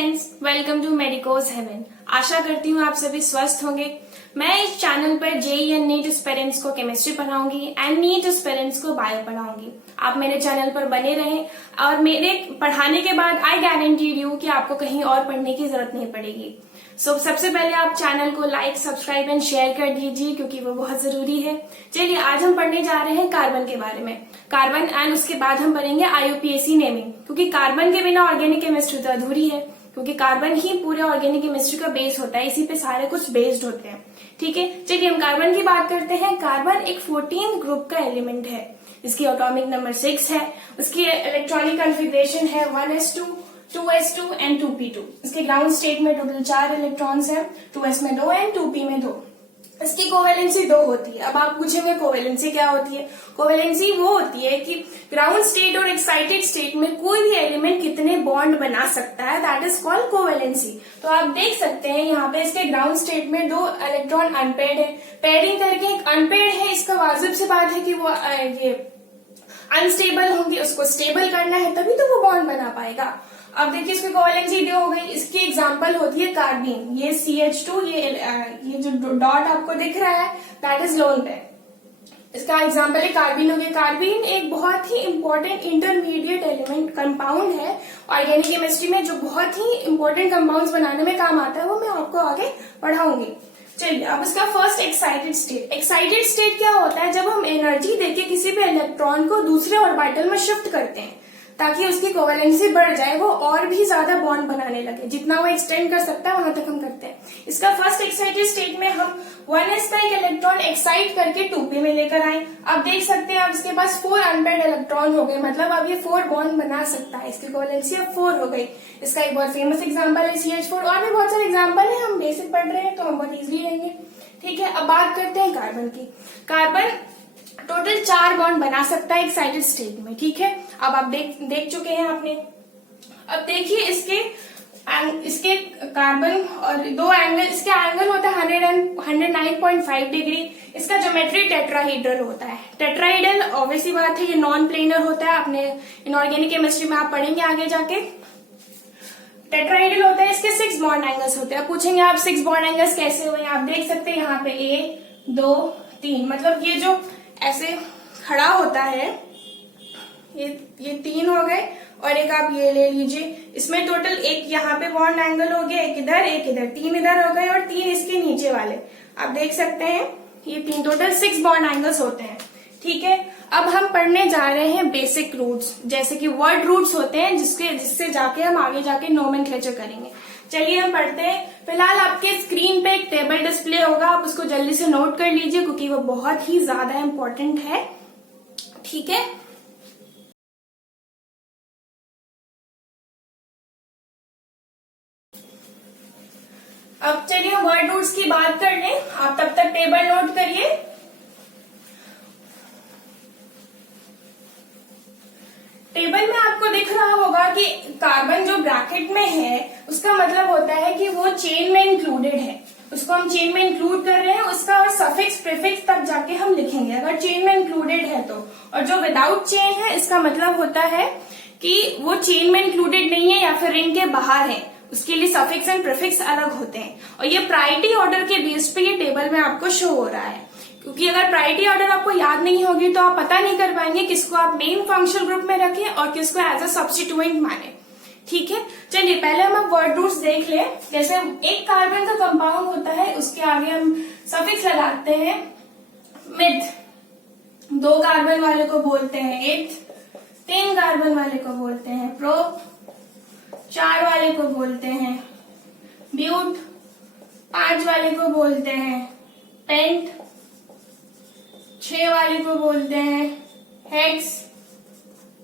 Friends, welcome to medicos heaven. आशा करती हूँ आप सभी स्वस्थ होंगे। मैं इस चैनल पर जेईई एंड नीट एस्पिरेंट्स को केमिस्ट्री पढ़ाऊंगी एंड नीट एस्पिरेंट्स को बायो पढ़ाऊंगी। आप मेरे चैनल पर बने रहें और मेरे पढ़ाने के बाद आई गारंटी यू कि आपको कहीं और पढ़ने की जरूरत नहीं पड़ेगी। सबसे पहले आप चैनल को लाइक, सब्सक्राइब एंड शेयर कर दीजिए क्योंकि वो बहुत जरूरी है। चलिए आज हम पढ़ने जा रहे हैं कार्बन के बारे में। कार्बन एंड उसके बाद हम पढ़ेंगे IUPAC नेमिंग, क्योंकि कार्बन के बिना ऑर्गेनिक केमिस्ट्री तो अधूरी है, क्योंकि कार्बन ही पूरे ऑर्गेनिक केमिस्ट्री का बेस होता है, इसी पे सारे कुछ बेस्ड होते हैं। ठीक है, चलिए हम कार्बन की बात करते हैं। कार्बन एक 14 ग्रुप का एलिमेंट है। इसकी एटॉमिक नंबर 6 है। उसकी इलेक्ट्रॉनिक कॉन्फ़िगरेशन है 1s2, 2s2 एंड 2p2। इसके ग्राउंड स्टेट में टोटल 4 इलेक्ट्रॉन्स हैं, 2s में 2 एंड 2p में 2। इसकी कोवेलेंसी 2 होती है। अब आप पूछेंगे कोवेलेंसी क्या होती है? कोवेलेंसी वो होती है कि ग्राउंड स्टेट और एक्साइटेड स्टेट में कोई भी एलिमेंट कितने बॉन्ड बना सकता है, दैट इज कॉल्ड कोवेलेंसी। तो आप देख सकते हैं यहाँ पे इसके ग्राउंड स्टेट में 2 इलेक्ट्रॉन अनपेयर्ड है। पेयरिंग करके एक अनपेयर्ड है, इसका वाजिब सी बात है कि वो ये अनस्टेबल होंगे, उसको स्टेबल करना है तभी तो वो बॉन्ड बना पाएगा। अब देखिए इसकी कोवेलेंसी 2 हो गई। इसकी एग्जांपल होती है कार्बीन। ये CH2, ये जो डॉट आपको दिख रहा है दैट इज लोन पेयर। इसका एग्जांपल है कार्बीन हो गया। कार्बीन एक बहुत ही इंपॉर्टेंट इंटरमीडिएट एलिमेंट कंपाउंड है ऑर्गेनिक केमिस्ट्री में, जो बहुत ही इंपॉर्टेंट कंपाउंड्स बनाने में काम आता है। वो मैं आपको आगे पढ़ाऊंगी। चलिए अब इसका first excited state. Excited state क्या होता है? जब हम एनर्जी देके किसी भी इलेक्ट्रॉन को दूसरे ऑर्बिटल में शिफ्ट करते हैं ताकि उसकी कोवेलेंसी बढ़ जाए, वो और भी ज्यादा बॉन्ड बनाने लगे। जितना वो एक्सटेंड कर सकता है वहां तक हम करते हैं। इसका फर्स्ट एक्साइटेड स्टेट में हम 1s का एक इलेक्ट्रॉन एक्साइट करके 2p में लेकर आए। अब देख सकते हैं अब इसके पास 4 अनपेयर्ड इलेक्ट्रॉन हो गए, मतलब अब ये 4 बॉन्ड बना सकता है। इसकी कोवेलेंसी अब 4 हो गई। इसका एक बहुत फेमस एग्जाम्पल है CH4। और भी बहुत सारे एग्जाम्पल है, हम बेसिक पढ़ रहे हैं तो हम बहुत इजिली लेंगे। ठीक है, अब बात करते हैं कार्बन की। कार्बन टोटल 4 बॉन्ड बना सकता है एक्साइटेड स्टेट में। ठीक है, अब आप देख चुके हैं आपने। अब देखिए इसके कार्बन और 2 एंगल, इसके एंगल होता है 109.5 डिग्री। इसका ज्योमेट्री टेट्राहेड्रल होता है। टेट्राहेड्रल ऑब्वियसली बात है, ये नॉन प्लेनर होता है। अपने इनऑर्गेनिक केमिस्ट्री में आप पढ़ेंगे आगे जाके। टेट्राहेड्रल होता है, इसके 6 बॉन्ड एंगल्स होते हैं। पूछेंगे आप 6 बॉन्ड एंगल्स कैसे हुए? आप देख सकते हैं यहाँ पे 1, 2, 3, मतलब ये जो ऐसे खड़ा होता है, ये 3 हो गए और एक आप ये ले लीजिए। इसमें टोटल एक यहाँ पे बॉन्ड एंगल हो गया, एक इधर 3 इधर हो गए और 3 इसके नीचे वाले। आप देख सकते हैं ये 3 टोटल 6 बॉन्ड एंगल्स होते हैं। ठीक है, अब हम पढ़ने जा रहे हैं बेसिक रूट्स, जैसे कि वर्ड रूट्स होते हैं जिससे जाके हम आगे जाके नोमेनक्लेचर करेंगे। चलिए हम पढ़ते हैं। फिलहाल आपके स्क्रीन पे एक टेबल डिस्प्ले होगा, आप उसको जल्दी से नोट कर लीजिए क्योंकि वो बहुत ही ज्यादा इंपॉर्टेंट है। ठीक है, अब चलिए हम वर्ड रूट्स की बात कर लें। आप तब तक टेबल नोट करिए। टेबल में आपको दिख रहा होगा कि कार्बन जो ब्रैकेट में है उसका मतलब होता है कि वो चेन में इंक्लूडेड है। उसको हम चेन में इंक्लूड कर रहे हैं, उसका और सफिक्स प्रीफिक्स तक जाके हम लिखेंगे अगर चेन में इंक्लूडेड है तो। और जो विदाउट चेन है इसका मतलब होता है कि वो चेन में इंक्लूडेड नहीं है या फिर रिंग के बाहर है। उसके लिए सफिक्स एंड प्रीफिक्स अलग होते हैं और ये प्रायोरिटी ऑर्डर के बेस पे ये टेबल में आपको शो हो रहा है। क्योंकि अगर प्रायोरिटी ऑर्डर आपको याद नहीं होगी तो आप पता नहीं कर पाएंगे किसको आप मेन फंक्शनल ग्रुप में रखें और किसको एज अ सब्स्टिट्यूएंट माने। ठीक है, चलिए पहले हम वर्ड रूट्स देख लें। जैसे एक कार्बन का कंपाउंड होता है, उसके आगे हम सफिक्स लगाते हैं मिथ। 2 कार्बन वाले को बोलते हैं एथ, 3 कार्बन वाले को बोलते हैं प्रोप, 4 वाले को बोलते हैं ब्यूट, 5 वाले को बोलते हैं पेंट, 6 वाले को बोलते हैं हेक्स,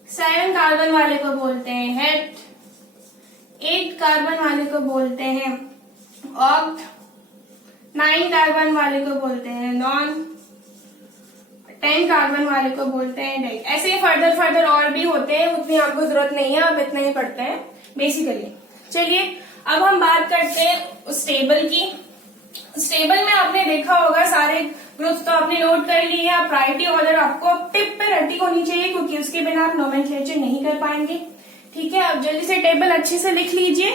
7 कार्बन वाले को बोलते हैं हेट, 8 कार्बन वाले को बोलते हैं ऑक्ट, 9 कार्बन वाले को बोलते हैं नॉन, 10 कार्बन वाले को बोलते हैं डेक। ऐसे ही फर्दर और भी होते हैं, उतनी आपको जरूरत नहीं है, आप इतना ही पढ़ते हैं बेसिकली। चलिए अब हम बात करते हैं उस टेबल की। उस टेबल में आपने देखा होगा सारे ग्रुप्स तो आपने नोट कर लिए हैं। प्रायोरिटी ऑर्डर आपको टिप पे रटी होनी चाहिए क्योंकि उसके बिना आप नोमेनक्लेचर नहीं कर पाएंगे। ठीक है, अब जल्दी से टेबल अच्छे से लिख लीजिए।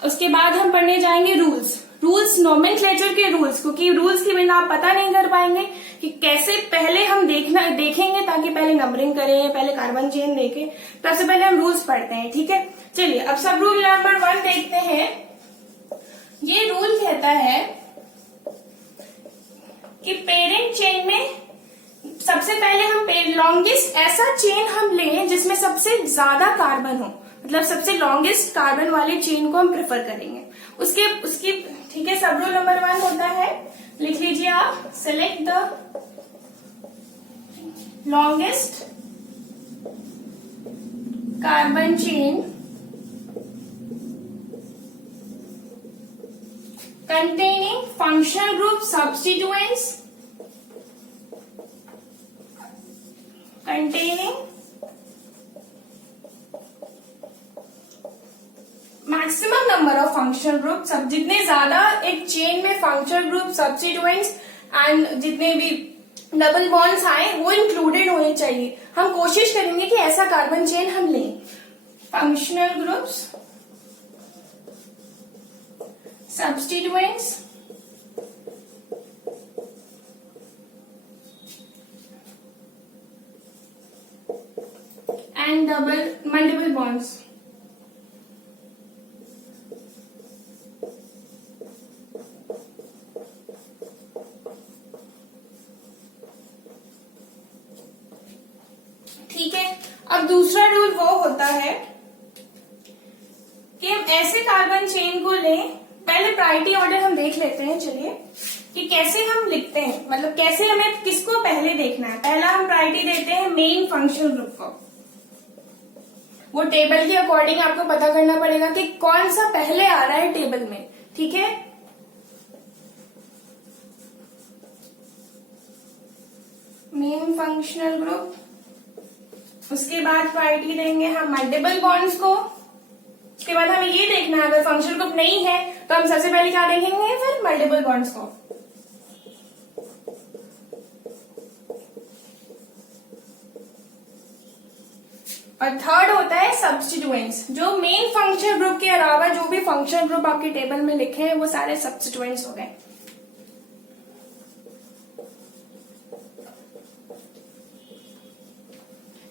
उसके बाद हम पढ़ने जाएंगे रूल्स नोमेनक्लेचर के रूल्स, क्योंकि रूल्स के बिना आप पता नहीं कर पाएंगे कि कैसे पहले हम देखेंगे, ताकि पहले नंबरिंग करें, पहले कार्बन चेन देखें, तो सबसे पहले हम रूल्स पढ़ते हैं। ठीक है, चलिए अब सब रूल नंबर 1 देखते हैं। ये रूल कहता है कि पेरेंट चेन में सबसे पहले हम लॉन्गेस्ट ऐसा चेन हम लें जिसमें सबसे ज्यादा कार्बन हो, मतलब सबसे लॉन्गेस्ट कार्बन वाले चेन को हम प्रेफर करेंगे। उसकी ठीक है, सब रूल नंबर 1 होता है, लिख लीजिए आप, select the longest carbon chain containing functional group substituents containing maximum number of functional group. सब जितने ज्यादा एक चेन में फंक्शनल ग्रुप, सब्स्टिट्यूएंट्स एंड जितने भी डबल बॉन्ड्स आए वो इंक्लूडेड होने चाहिए। हम कोशिश करेंगे कि ऐसा कार्बन चेन हम लें। Functional groups, substituents and multiple bonds। ठीक है, अब दूसरा रूल वो होता है कि हम ऐसे कार्बन चेन को लें, पहले प्रायोरिटी ऑर्डर हम देख लेते हैं। चलिए कि कैसे हम लिखते हैं, मतलब कैसे हमें किसको पहले देखना है। पहला हम प्रायोरिटी देते हैं मेन फंक्शनल ग्रुप को। वो टेबल के अकॉर्डिंग आपको पता करना पड़ेगा कि कौन सा पहले आ रहा है टेबल में। ठीक है, मेन फंक्शनल ग्रुप, उसके बाद प्रायोरिटी देंगे हम मल्टीपल बॉन्ड्स को। उसके बाद हमें ये देखना है अगर फंक्शनल ग्रुप नहीं है तो हम सबसे पहले क्या देखेंगे, फिर मल्टीपल बॉन्ड्स को। और थर्ड होता है सब्स्टिट्यूएंट्स, जो मेन फंक्शनल ग्रुप के अलावा जो भी फंक्शनल ग्रुप आपके टेबल में लिखे हैं वो सारे सब्स्टिट्यूएंट्स हो गए।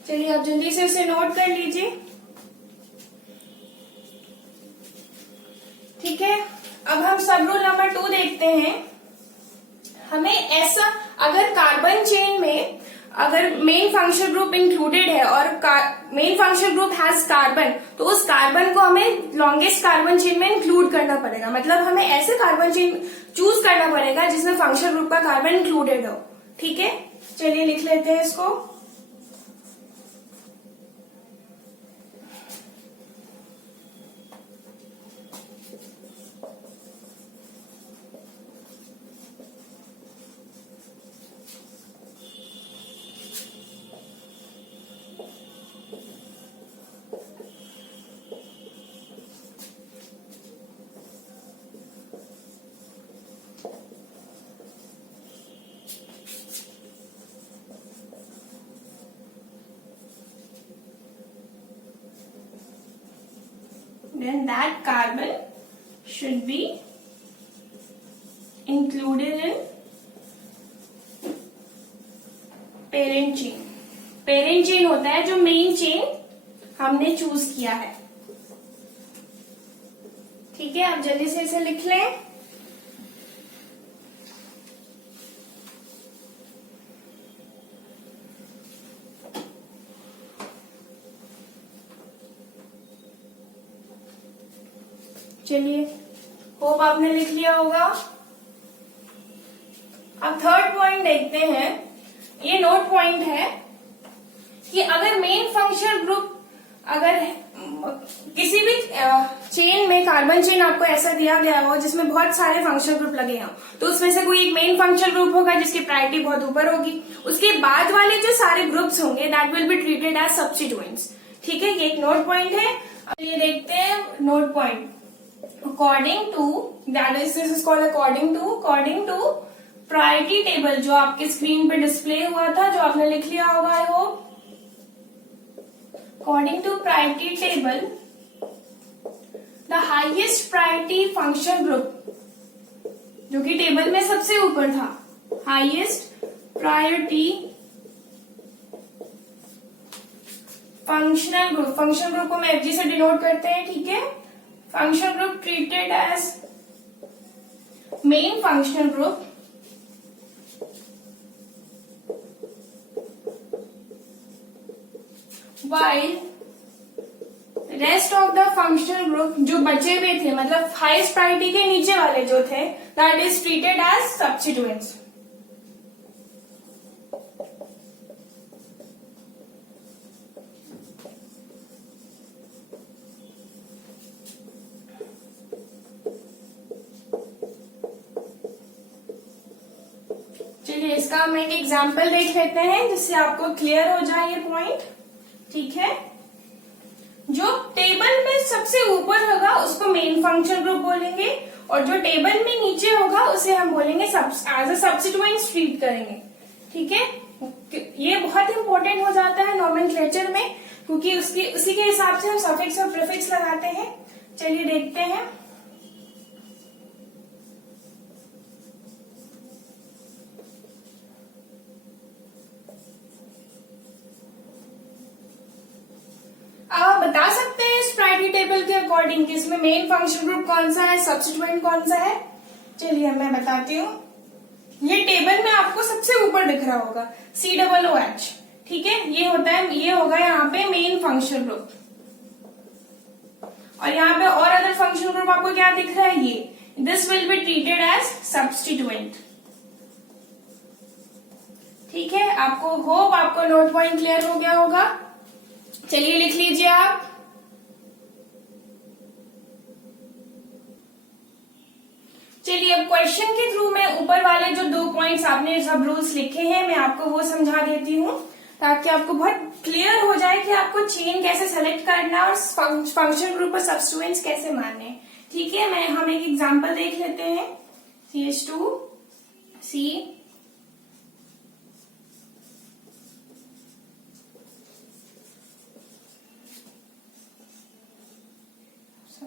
चलिए आप जल्दी से उसे नोट कर लीजिए। ठीक है, अब हम सब रूल नंबर 2 देखते हैं। हमें ऐसा, अगर कार्बन चेन में अगर मेन फंक्शनल ग्रुप इंक्लूडेड है और main functional group has carbon, तो उस कार्बन को हमें लॉन्गेस्ट कार्बन चेन में इंक्लूड करना पड़ेगा। मतलब हमें ऐसे कार्बन चेन चूज करना पड़ेगा जिसमें फंक्शनल ग्रुप का कार्बन इंक्लूडेड हो। ठीक है, चलिए लिख लेते हैं इसको। Then that carbon should be included in parent chain। Parent chain होता है जो मेन चेन हमने चूज किया है। ठीक है, आप जल्दी से इसे लिख लें। चलिए, होप आपने लिख लिया होगा। अब थर्ड पॉइंट देखते हैं। ये नोट पॉइंट है कि अगर मेन फंक्शनल ग्रुप, अगर किसी भी चेन में कार्बन चेन आपको ऐसा दिया गया हो जिसमें बहुत सारे फंक्शनल ग्रुप लगे हों, तो उसमें से कोई एक मेन फंक्शनल ग्रुप होगा जिसकी प्रायोरिटी बहुत ऊपर होगी। उसके बाद वाले जो सारे ग्रुप्स होंगे that will be treated as substituents. ठीक है, ये एक नोट पॉइंट है। अब ये देखते हैं note point. According to, that is this is called according to priority table, जो आपके स्क्रीन पे डिस्प्ले हुआ था, जो आपने लिख लिया होगा I hope. According to priority table, the highest priority function group, जो कि टेबल में सबसे ऊपर था, highest priority functional group, function group को हम एफजी से डिनोट करते हैं, ठीक है। Function group treated as main functional group while rest of the functional group, जो बचे हुए थे, मतलब हाईएस्ट प्रायोरिटी के नीचे वाले जो थे, that is treated as substituents. चलिए इसका हम एक एग्जाम्पल देख लेते हैं जिससे आपको क्लियर हो जाए ये पॉइंट, ठीक है। जो टेबल में सबसे ऊपर होगा उसको मेन फंक्शन ग्रुप बोलेंगे, और जो टेबल में नीचे होगा उसे हम बोलेंगे एज अ सब्स्टिट्यूएंट ट्रीट करेंगे, ठीक है। ये बहुत इंपॉर्टेंट हो जाता है नोमेनक्लेचर में, क्योंकि उसी के हिसाब से हम सफिक्स और प्रीफिक्स लगाते हैं। चलिए देखते हैं। आप बता सकते हैं इस प्रायोरिटी टेबल के अकॉर्डिंग कि इसमें मेन फंक्शन ग्रुप कौन सा है, सब्स्टिट्यूएंट कौन सा है। चलिए मैं बताती हूँ। ये टेबल में आपको सबसे ऊपर दिख रहा होगा COOH, ठीक है। ये होता है, ये होगा यहाँ पे मेन फंक्शन ग्रुप, और यहाँ पे और अदर फंक्शन ग्रुप आपको क्या दिख रहा है, ये this will be treated as substituent, ठीक है। आपको होप आपको नोट पॉइंट क्लियर हो गया होगा। चलिए लिख लीजिए आप। चलिए अब क्वेश्चन के थ्रू मैं ऊपर वाले जो 2 पॉइंट्स आपने सब रूल्स लिखे हैं मैं आपको वो समझा देती हूँ, ताकि आपको बहुत क्लियर हो जाए कि आपको चेन कैसे सेलेक्ट करना है और फंक्शन ग्रुप और सब्स्टिट्यूएंट्स कैसे मानने हैं, ठीक है। हम एक एग्जांपल देख लेते हैं। CH2C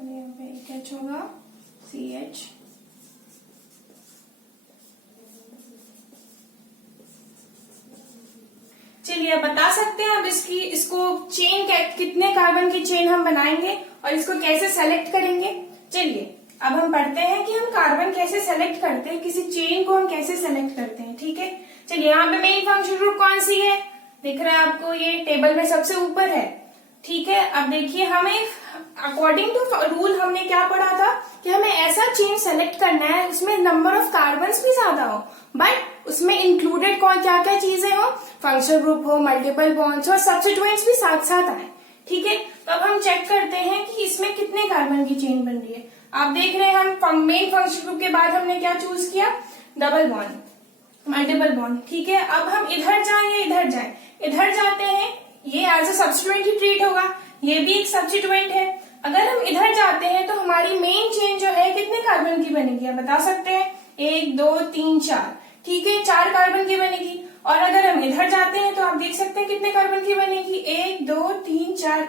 यहाँ पे H होगा, CH, चलिए अब बता सकते हैं अब इसको चेन कितने कार्बन की चेन हम बनाएंगे और इसको कैसे सेलेक्ट करेंगे। चलिए अब हम पढ़ते हैं कि हम कार्बन कैसे सेलेक्ट करते हैं, किसी चेन को हम कैसे सेलेक्ट करते हैं, ठीक है। चलिए यहाँ पे मेन फंक्शन ग्रुप कौन सी है, दिख रहा है आपको, ये टेबल में सबसे ऊपर है, ठीक है। अब देखिए हमें अकॉर्डिंग टू रूल हमने क्या पढ़ा था कि हमें ऐसा चेन सेलेक्ट करना है उसमें नंबर ऑफ कार्बन्स भी ज्यादा हो, बट उसमें इंक्लूडेड कौन क्या क्या चीजें हो, फंक्शन ग्रुप हो, मल्टीपल बॉन्ड्स और सब्स्टिट्यूएंट्स भी साथ साथ आए, ठीक है। तो अब हम चेक करते हैं कि इसमें कितने कार्बन की चेन बन रही है। आप देख रहे हैं हम मेन फंक्शन ग्रुप के बाद हमने क्या चूज किया, डबल बॉन्ड, मल्टीपल बॉन्ड, ठीक है। अब हम इधर जाए या इधर जाए, इधर जाते हैं, ये एज अ सब्स्टिट्यूएंट ही ट्रीट होगा, ये भी एक सब्स्टिट्यूएंट है। अगर हम इधर जाते हैं तो हमारी मेन चेन जो है कितने कार्बन की बनेगी, आप बता सकते हैं, 1 2 3 4, ठीक है, 4 कार्बन की बनेगी। और अगर हम इधर जाते हैं तो आप देख सकते हैं कितने कार्बन की बनेगी, 1 2 3 4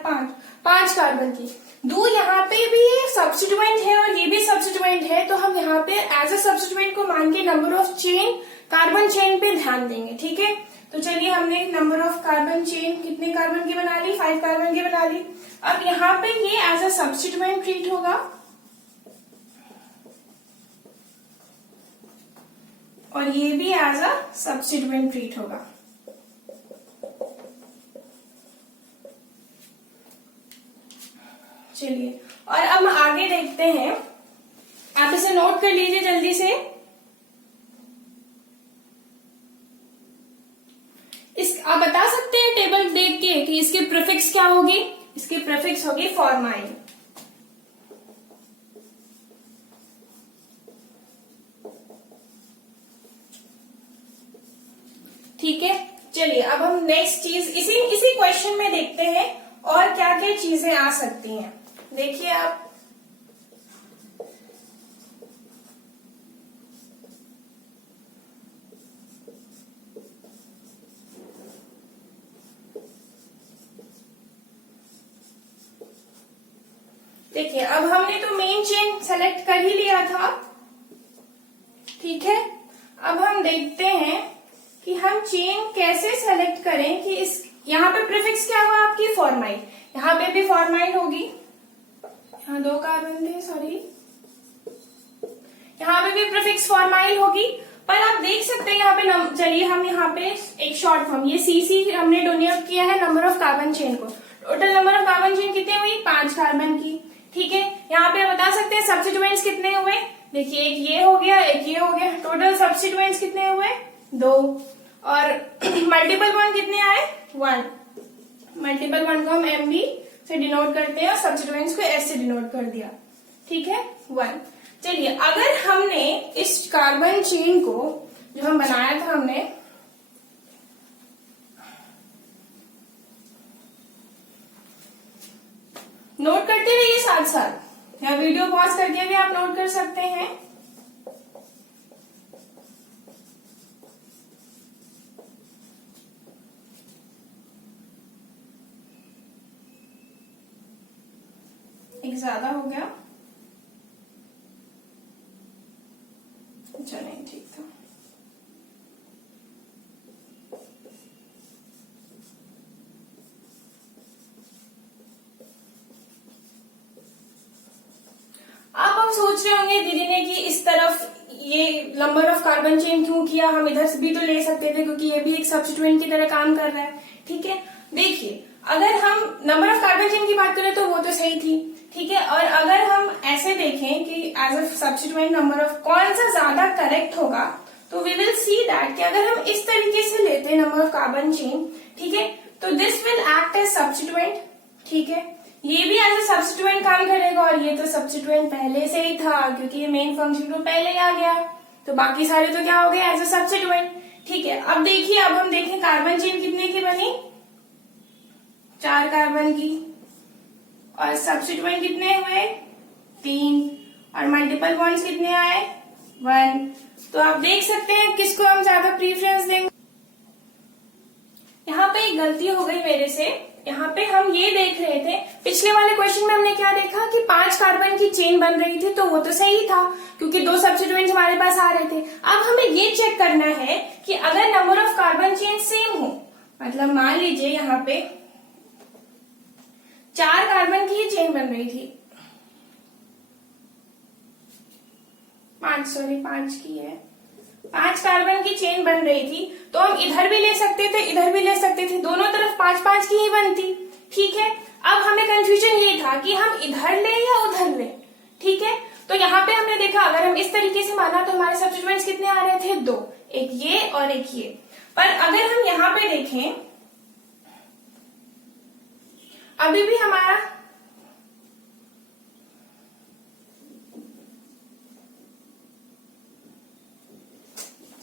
5 कार्बन की। दो यहाँ पे भी सब्स्टिट्यूएंट है और ये भी सब्स्टिट्यूएंट है, तो हम यहाँ पे एज अ सब्स्टिट्यूएंट को मान के number of chain, carbon chain पे ध्यान देंगे, ठीक है। तो चलिए हमने नंबर ऑफ कार्बन चेन कितने कार्बन की बना ली, 5 कार्बन की बना ली। अब यहाँ पे ये एज अ सब्स्टिट्यूएंट ट्रीट होगा और ये भी एज अ सब्स्टिट्यूएंट ट्रीट होगा। चलिए और अब हम आगे देखते हैं, आप इसे नोट कर लीजिए जल्दी से। आप बता सकते हैं टेबल देख के कि इसकी प्रीफिक्स क्या होगी, इसकी प्रीफिक्स होगी फॉर्माइन, ठीक है। चलिए अब हम नेक्स्ट चीज इसी क्वेश्चन में देखते हैं और क्या क्या चीजें आ सकती हैं। देखिए आप, देखिए अब हमने तो मेन चेन सेलेक्ट कर ही लिया था, ठीक है। अब हम देखते हैं कि हम चेन कैसे सेलेक्ट करें कि इस यहाँ पे प्रीफिक्स क्या हुआ आपकी फॉर्माइल, यहाँ पे भी फॉर्माइल होगी, यहाँ 2 कार्बन थे सॉरी, यहाँ पे भी प्रीफिक्स फॉर्माइल होगी। पर आप देख सकते हैं यहाँ पे चलिए हम यहाँ पे एक शॉर्ट फॉर्म ये सीसी हमने डोनेट किया है नंबर ऑफ कार्बन चेन को। Total number of carbon chain कितने हुई 5 कार्बन की, ठीक है। यहाँ पे बता सकते हैं सब्स्टिट्यूएंट्स कितने हुए, देखिए एक ये हो गया एक ये हो गया, टोटल सब्स्टिट्यूएंट्स कितने हुए 2 और मल्टीपल बॉन्ड कितने आए 1। मल्टीपल बॉन्ड को हम एमबी से डिनोट करते हैं और सब्स्टिट्यूएंट्स को एस से डिनोट कर दिया, ठीक है 1। चलिए अगर हमने इस कार्बन चेन को जो हम बनाया था हमने नोट करते रहिए साथ साथ, या वीडियो पॉज करके भी आप नोट कर सकते हैं। एक ज्यादा हो गया, अच्छा नहीं ठीक था। आप सोच रहे होंगे दीदी ने कि इस तरफ ये नंबर ऑफ कार्बन चेन क्यों किया, हम इधर से भी तो ले सकते थे क्योंकि ये भी एक सब्स्टिट्यूएंट की तरह काम कर रहा है, ठीक है। देखिए अगर हम नंबर ऑफ कार्बन चेन की बात करें तो वो तो सही थी, ठीक है। और अगर हम ऐसे देखें कि as a substituent number of कौन सा ज्यादा करेक्ट होगा, तो वी विल सी दैट कि अगर हम इस तरीके से लेते हैं नंबर ऑफ कार्बन चेन, ठीक है, तो this will act as substituent, ठीक है। ये भी एज ए सब्स्टिट्यूएंट काम करेगा और ये तो सब्स्टिट्यूएंट पहले से ही था क्योंकि ये मेन फंक्शन ग्रुप पहले ही आ गया, तो बाकी सारे तो क्या हो गए एज ए सब्स्टिट्यूएंट, ठीक है। अब देखिए अब हम देखें कार्बन चेन कितने की बनी 4 कार्बन की और सब्स्टिट्यूएंट कितने हुए 3 और मल्टीपल बॉन्ड्स कितने आए 1। तो आप देख सकते हैं किसको हम ज्यादा प्रीफरेंस देंगे। यहाँ पे एक गलती हो गई मेरे से, यहाँ पे हम ये देख रहे थे पिछले वाले क्वेश्चन में हमने क्या देखा कि 5 कार्बन की चेन बन रही थी, तो वो तो सही था क्योंकि 2 सब्स्टिट्यूएंट्स हमारे पास आ रहे थे। अब हमें ये चेक करना है कि अगर number of carbon chain same हो, मतलब मान लीजिए यहाँ पे 4 कार्बन की ही चेन बन रही थी, 5 की है, 5 कार्बन की चेन बन रही थी, तो हम इधर भी ले सकते थे इधर भी ले सकते थे, दोनों तरफ 5-5 की ही बनती, ठीक है। अब हमें कंफ्यूजन ये था कि हम इधर ले या उधर ले, ठीक है। तो यहाँ पे हमने देखा अगर हम इस तरीके से माना तो हमारे सब्स्टिट्यूएंट्स कितने आ रहे थे 2, एक ये और एक ये। पर अगर हम यहाँ पे देखें अभी भी हमारा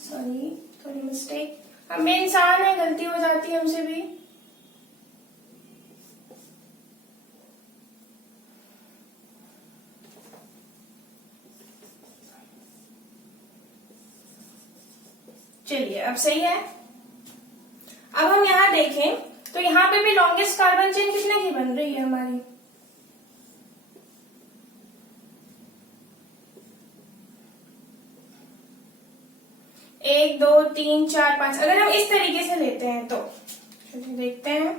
सॉरी थोड़ी मिस्टेक, हम इंसान है गलती हो जाती है हमसे भी। चलिए अब सही है। अब हम यहाँ देखें तो यहाँ पे भी लॉन्गेस्ट कार्बन चेन कितने की बन रही है हमारी 1 2 3 4 5। अगर हम इस तरीके से लेते हैं तो देखते हैं,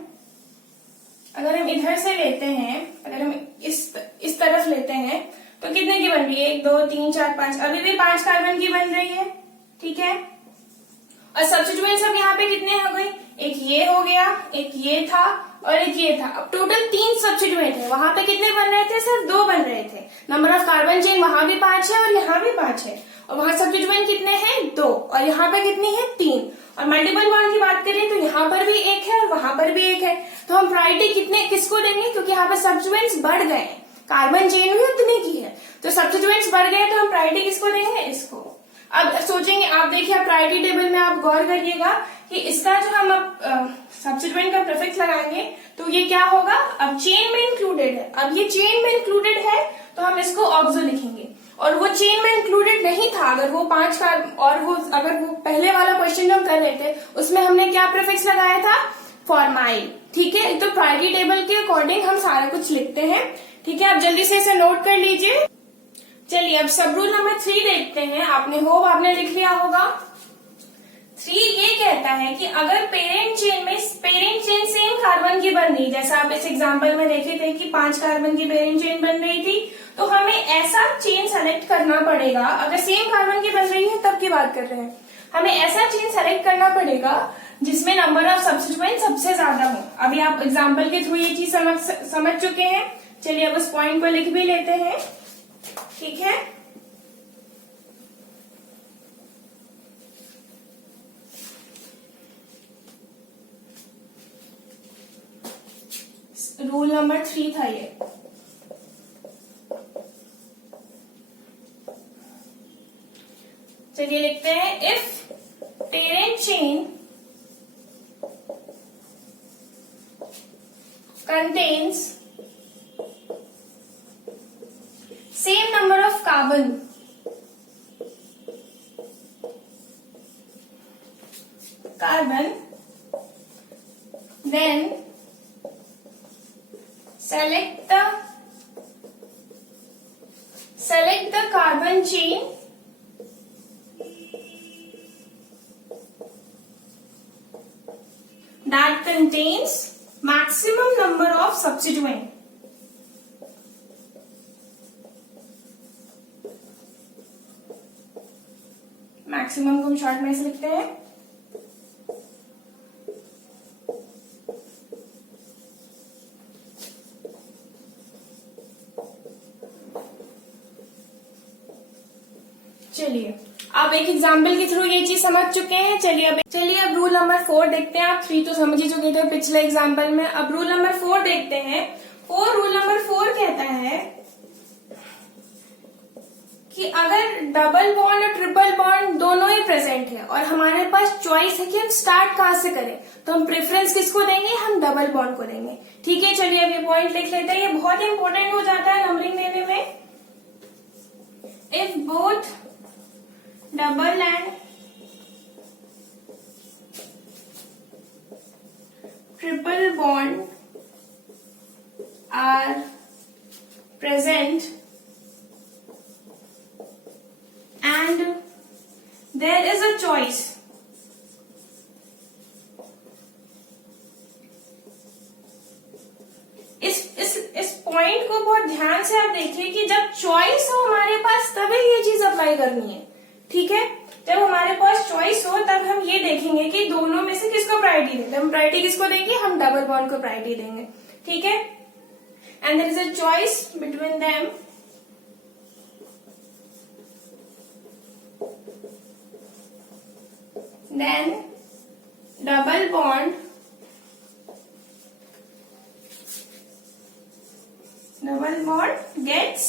अगर हम इधर से लेते हैं, अगर हम इस तरफ लेते हैं तो कितने की बन रही है 1 2 3 4 5, अभी भी 5 कार्बन की बन रही है, ठीक है। और सब्स्टिट्यूएंट्स अब यहाँ पे कितने हो गए, एक ये हो गया, एक ये था और एक ये था। अब टोटल 3 सब्स्टिट्यूएंट है, वहां पे कितने बन रहे थे सिर्फ 2 बन रहे थे। नंबर ऑफ कार्बन चेन वहां भी 5 है और यहाँ भी 5 है, और वहां सब्स्टिट्यूएंट कितने हैं 2 और यहाँ पे कितनी है 3। और मल्टीपल बॉन्ड की बात करें तो यहाँ पर भी एक है और वहां पर भी एक है, तो हम प्रायोरिटी किसको देंगे, क्योंकि यहाँ पे सब्स्टिट्यूएंट्स बढ़ गए, कार्बन चेन भी उतने की है, तो सब्स्टिट्यूएंट्स बढ़ गए तो हम प्रायोरिटी किसको देंगे, इसको। अब सोचेंगे आप, देखिए आप प्रायोरिटी टेबल में आप गौर करिएगा कि इसका जो हम अब सब्स्टिट्यूएंट का प्रीफिक्स लगाएंगे तो ये क्या होगा, अब चेन में इंक्लूडेड है। अब ये चेन में इंक्लूडेड है तो हम इसको ऑक्सो लिखेंगे, और वो चेन में इंक्लूडेड नहीं था अगर वो 5 का, और वो अगर वो पहले वाला क्वेश्चन जो हम कर रहे थे उसमें हमने क्या प्रीफिक्स लगाया था, फॉर्माइल, ठीक है। तो प्रायोरिटी टेबल के अकॉर्डिंग हम सारा कुछ लिखते हैं, ठीक है, आप जल्दी से इसे नोट कर लीजिए। चलिए अब सब रूल नंबर 3 देखते हैं। आपने लिख लिया होगा। 3 ये कहता है कि अगर पेरेंट चेन सेम कार्बन की बन रही, जैसा आप इस एग्जांपल में देखे थे कि 5 कार्बन की पेरेंट चेन बन रही थी, तो हमें ऐसा चेन सेलेक्ट करना पड़ेगा। अगर सेम कार्बन की बन रही है तब की बात कर रहे हैं, हमें ऐसा चेन सेलेक्ट करना पड़ेगा जिसमें नंबर ऑफ सब्स्टिट्यूएंट सबसे ज्यादा हो। अभी आप एग्जाम्पल के थ्रू ये चीज समझ चुके हैं। चलिए अब उस पॉइंट को लिख भी लेते हैं। ठीक है, रूल नंबर 3 था ये। चलिए लिखते हैं, if parent chain contains same number of carbon then select the carbon chain that contains maximum number of substituent. Maximum को हम शॉर्ट में से लिखते हैं। चलिए अब एक एग्जाम्पल के थ्रू ये चीज समझ चुके हैं। चलिए अब रूल नंबर 4 देखते हैं। आप 3 तो समझ ही चुके थे पिछले एग्जाम्पल में। अब रूल नंबर 4 देखते हैं। रूल नंबर 4 कहता है कि अगर डबल बॉन्ड और ट्रिपल बॉन्ड दोनों ही प्रेजेंट है और हमारे पास चॉइस है कि हम स्टार्ट कहां से करें, तो हम प्रेफरेंस किसको देंगे, हम डबल बॉन्ड को देंगे। ठीक है, चलिए अब ये पॉइंट लिख लेते हैं। ये बहुत इंपॉर्टेंट हो जाता है नंबरिंग देने में। If both double and triple bond are present and there is a choice, इस पॉइंट को बहुत ध्यान से आप देखिए कि जब चॉइस हो हमारे पास तभी ये चीज अप्लाई करनी है। ठीक है, जब हमारे पास चॉइस हो तब हम ये देखेंगे कि दोनों में से किसको प्रायोरिटी देंगे। हम प्रायोरिटी किसको देंगे, हम डबल बॉन्ड को प्रायोरिटी देंगे। ठीक है, and there is a choice between them, then double bond gets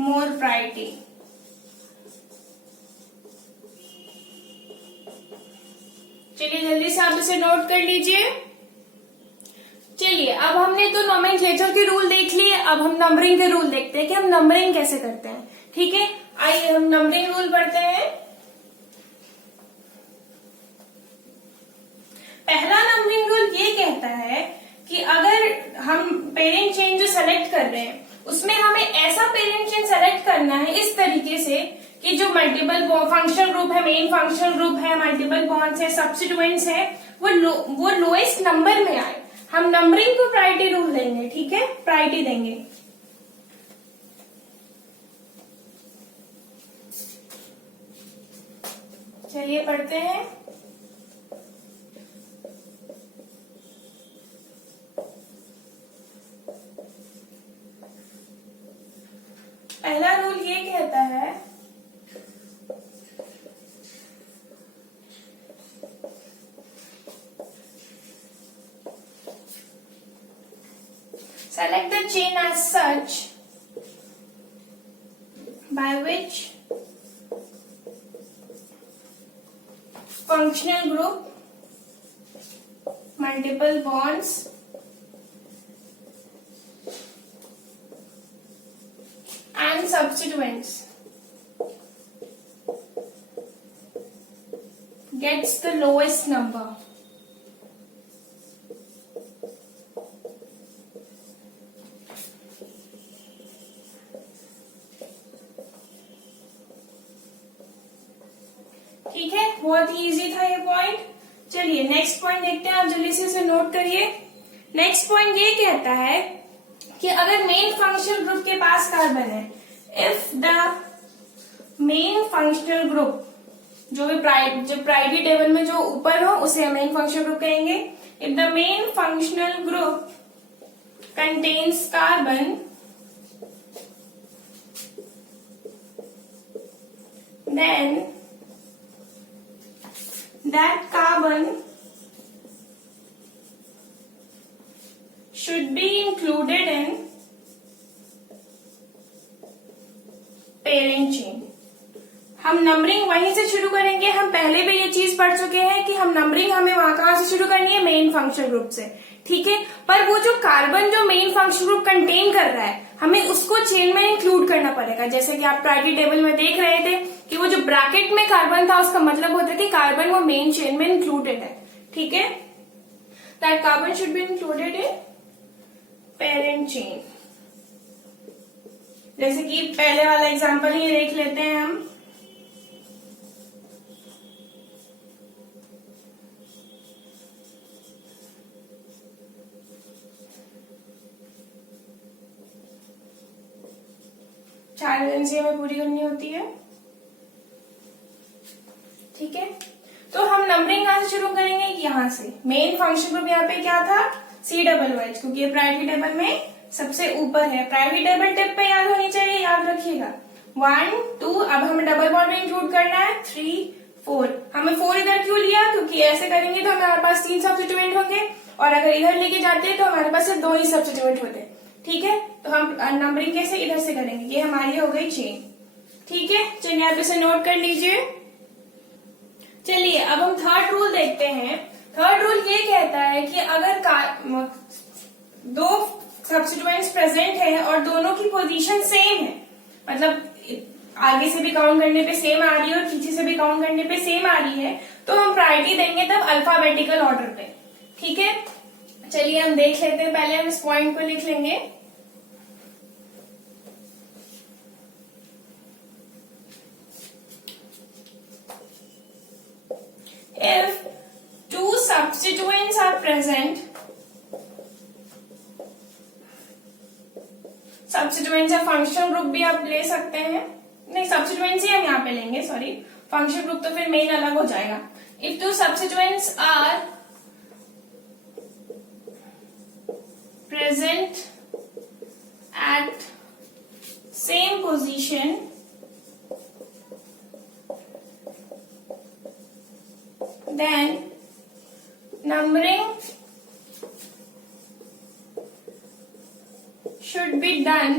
more priority. चलिए जल्दी से आप इसे नोट कर लीजिए। चलिए अब हमने तो नोमेनक्लेचर के रूल देख लिए, अब हम नंबरिंग के रूल देखते हैं कि हम नंबरिंग कैसे करते हैं। ठीक है, आइए हम नंबरिंग रूल पढ़ते हैं। पहला नंबरिंग रूल ये कहता है कि अगर हम पेरेंट चेन जो सेलेक्ट कर रहे हैं उसमें हमें ऐसा पेरेंट चेन सेलेक्ट करना है इस तरीके से कि जो मल्टीपल फंक्शनल ग्रुप है, मेन फंक्शनल ग्रुप है, मल्टीपल बॉन्ड्स है, सब्स्टिट्यूएंट्स है, वो लोएस्ट नंबर में आए। हम नंबरिंग को प्रायोरिटी रूल देंगे। ठीक है, प्रायोरिटी देंगे। चलिए पढ़ते हैं। पहला रूल ये कहता है select the chain as such by which functional group, multiple bonds and substituents gets the lowest number. ठीक है, बहुत ही इजी था ये पॉइंट। चलिए नेक्स्ट पॉइंट देखते हैं, आप जल्दी से इसे नोट करिए। नेक्स्ट पॉइंट ये कहता है कि अगर मेन फंक्शनल ग्रुप के पास कार्बन है, if the main functional group, जो प्रायोरिटी टेबल में जो ऊपर हो उसे मेन फंक्शनल ग्रुप कहेंगे। If the main functional group contains carbon, then that carbon should be included in parent chain। हम नंबरिंग वहीं से शुरू करेंगे। हम पहले भी ये चीज पढ़ चुके हैं कि हम नंबरिंग हमें वहां कहां से शुरू करनी है, मेन फंक्शनल ग्रुप से, ठीक है। पर वो जो कार्बन जो मेन फंक्शनल ग्रुप कंटेन कर रहा है, हमें उसको चेन में इंक्लूड करना पड़ेगा। जैसे कि आप प्रायोरिटी टेबल में देख रहे थे कि वो जो ब्रैकेट में कार्बन था उसका मतलब होता है कि कार्बन वो मेन चेन में इंक्लूडेड है, ठीक है। That carbon should be included in parent chain. जैसे कि पहले वाला एग्जांपल ही देख लेते हैं हम। चार वैकेंसी हमें पूरी करनी होती है, ठीक है। तो हम नंबरिंग कहां से शुरू करेंगे, यहाँ से। मेन फंक्शन ग्रुप यहाँ पे क्या था, C+H, क्योंकि ये प्रायोरिटी टेबल में सबसे ऊपर है। प्रायोरिटी टेबल टिप पे याद होनी चाहिए, याद रखिएगा। 1 2, अब हमें डबल बॉन्ड में इंक्लूड करना है 3 4। हमें 4 इधर क्यों लिया, क्योंकि ऐसे करेंगे तो हमारे पास 3 सब्स्टिट्यूएंट होंगे, और अगर इधर लेके जाते तो हमारे पास सिर्फ 2 ही सब्स्टिट्यूएंट होते, ठीक है। तो हम नंबरिंग कैसे इधर से करेंगे, ये हमारी हो गई चेन, ठीक है। चलिए आप इसे नोट कर लीजिए। चलिए अब हम थर्ड रूल देखते हैं। थर्ड रूल ये कहता है कि अगर दो सब्स्टिट्यूएंट्स प्रेजेंट है और दोनों की पोजीशन सेम है, मतलब आगे से भी काउंट करने पे सेम आ रही है और पीछे से भी काउंट करने पे सेम आ रही है, तो हम प्रायोरिटी देंगे तब अल्फाबेटिकल ऑर्डर पे, ठीक है। चलिए हम देख लेते हैं, पहले हम इस पॉइंट को लिख लेंगे। If two substituents are present, substituents या फंक्शनल ग्रुप भी आप ले सकते हैं, नहीं सब्स्टिट्यूएंट्स ही हम यहाँ पे लेंगे, सॉरी, फंक्शनल ग्रुप तो फिर मेन अलग हो जाएगा। If two substituents are present at same position, then numbering should be done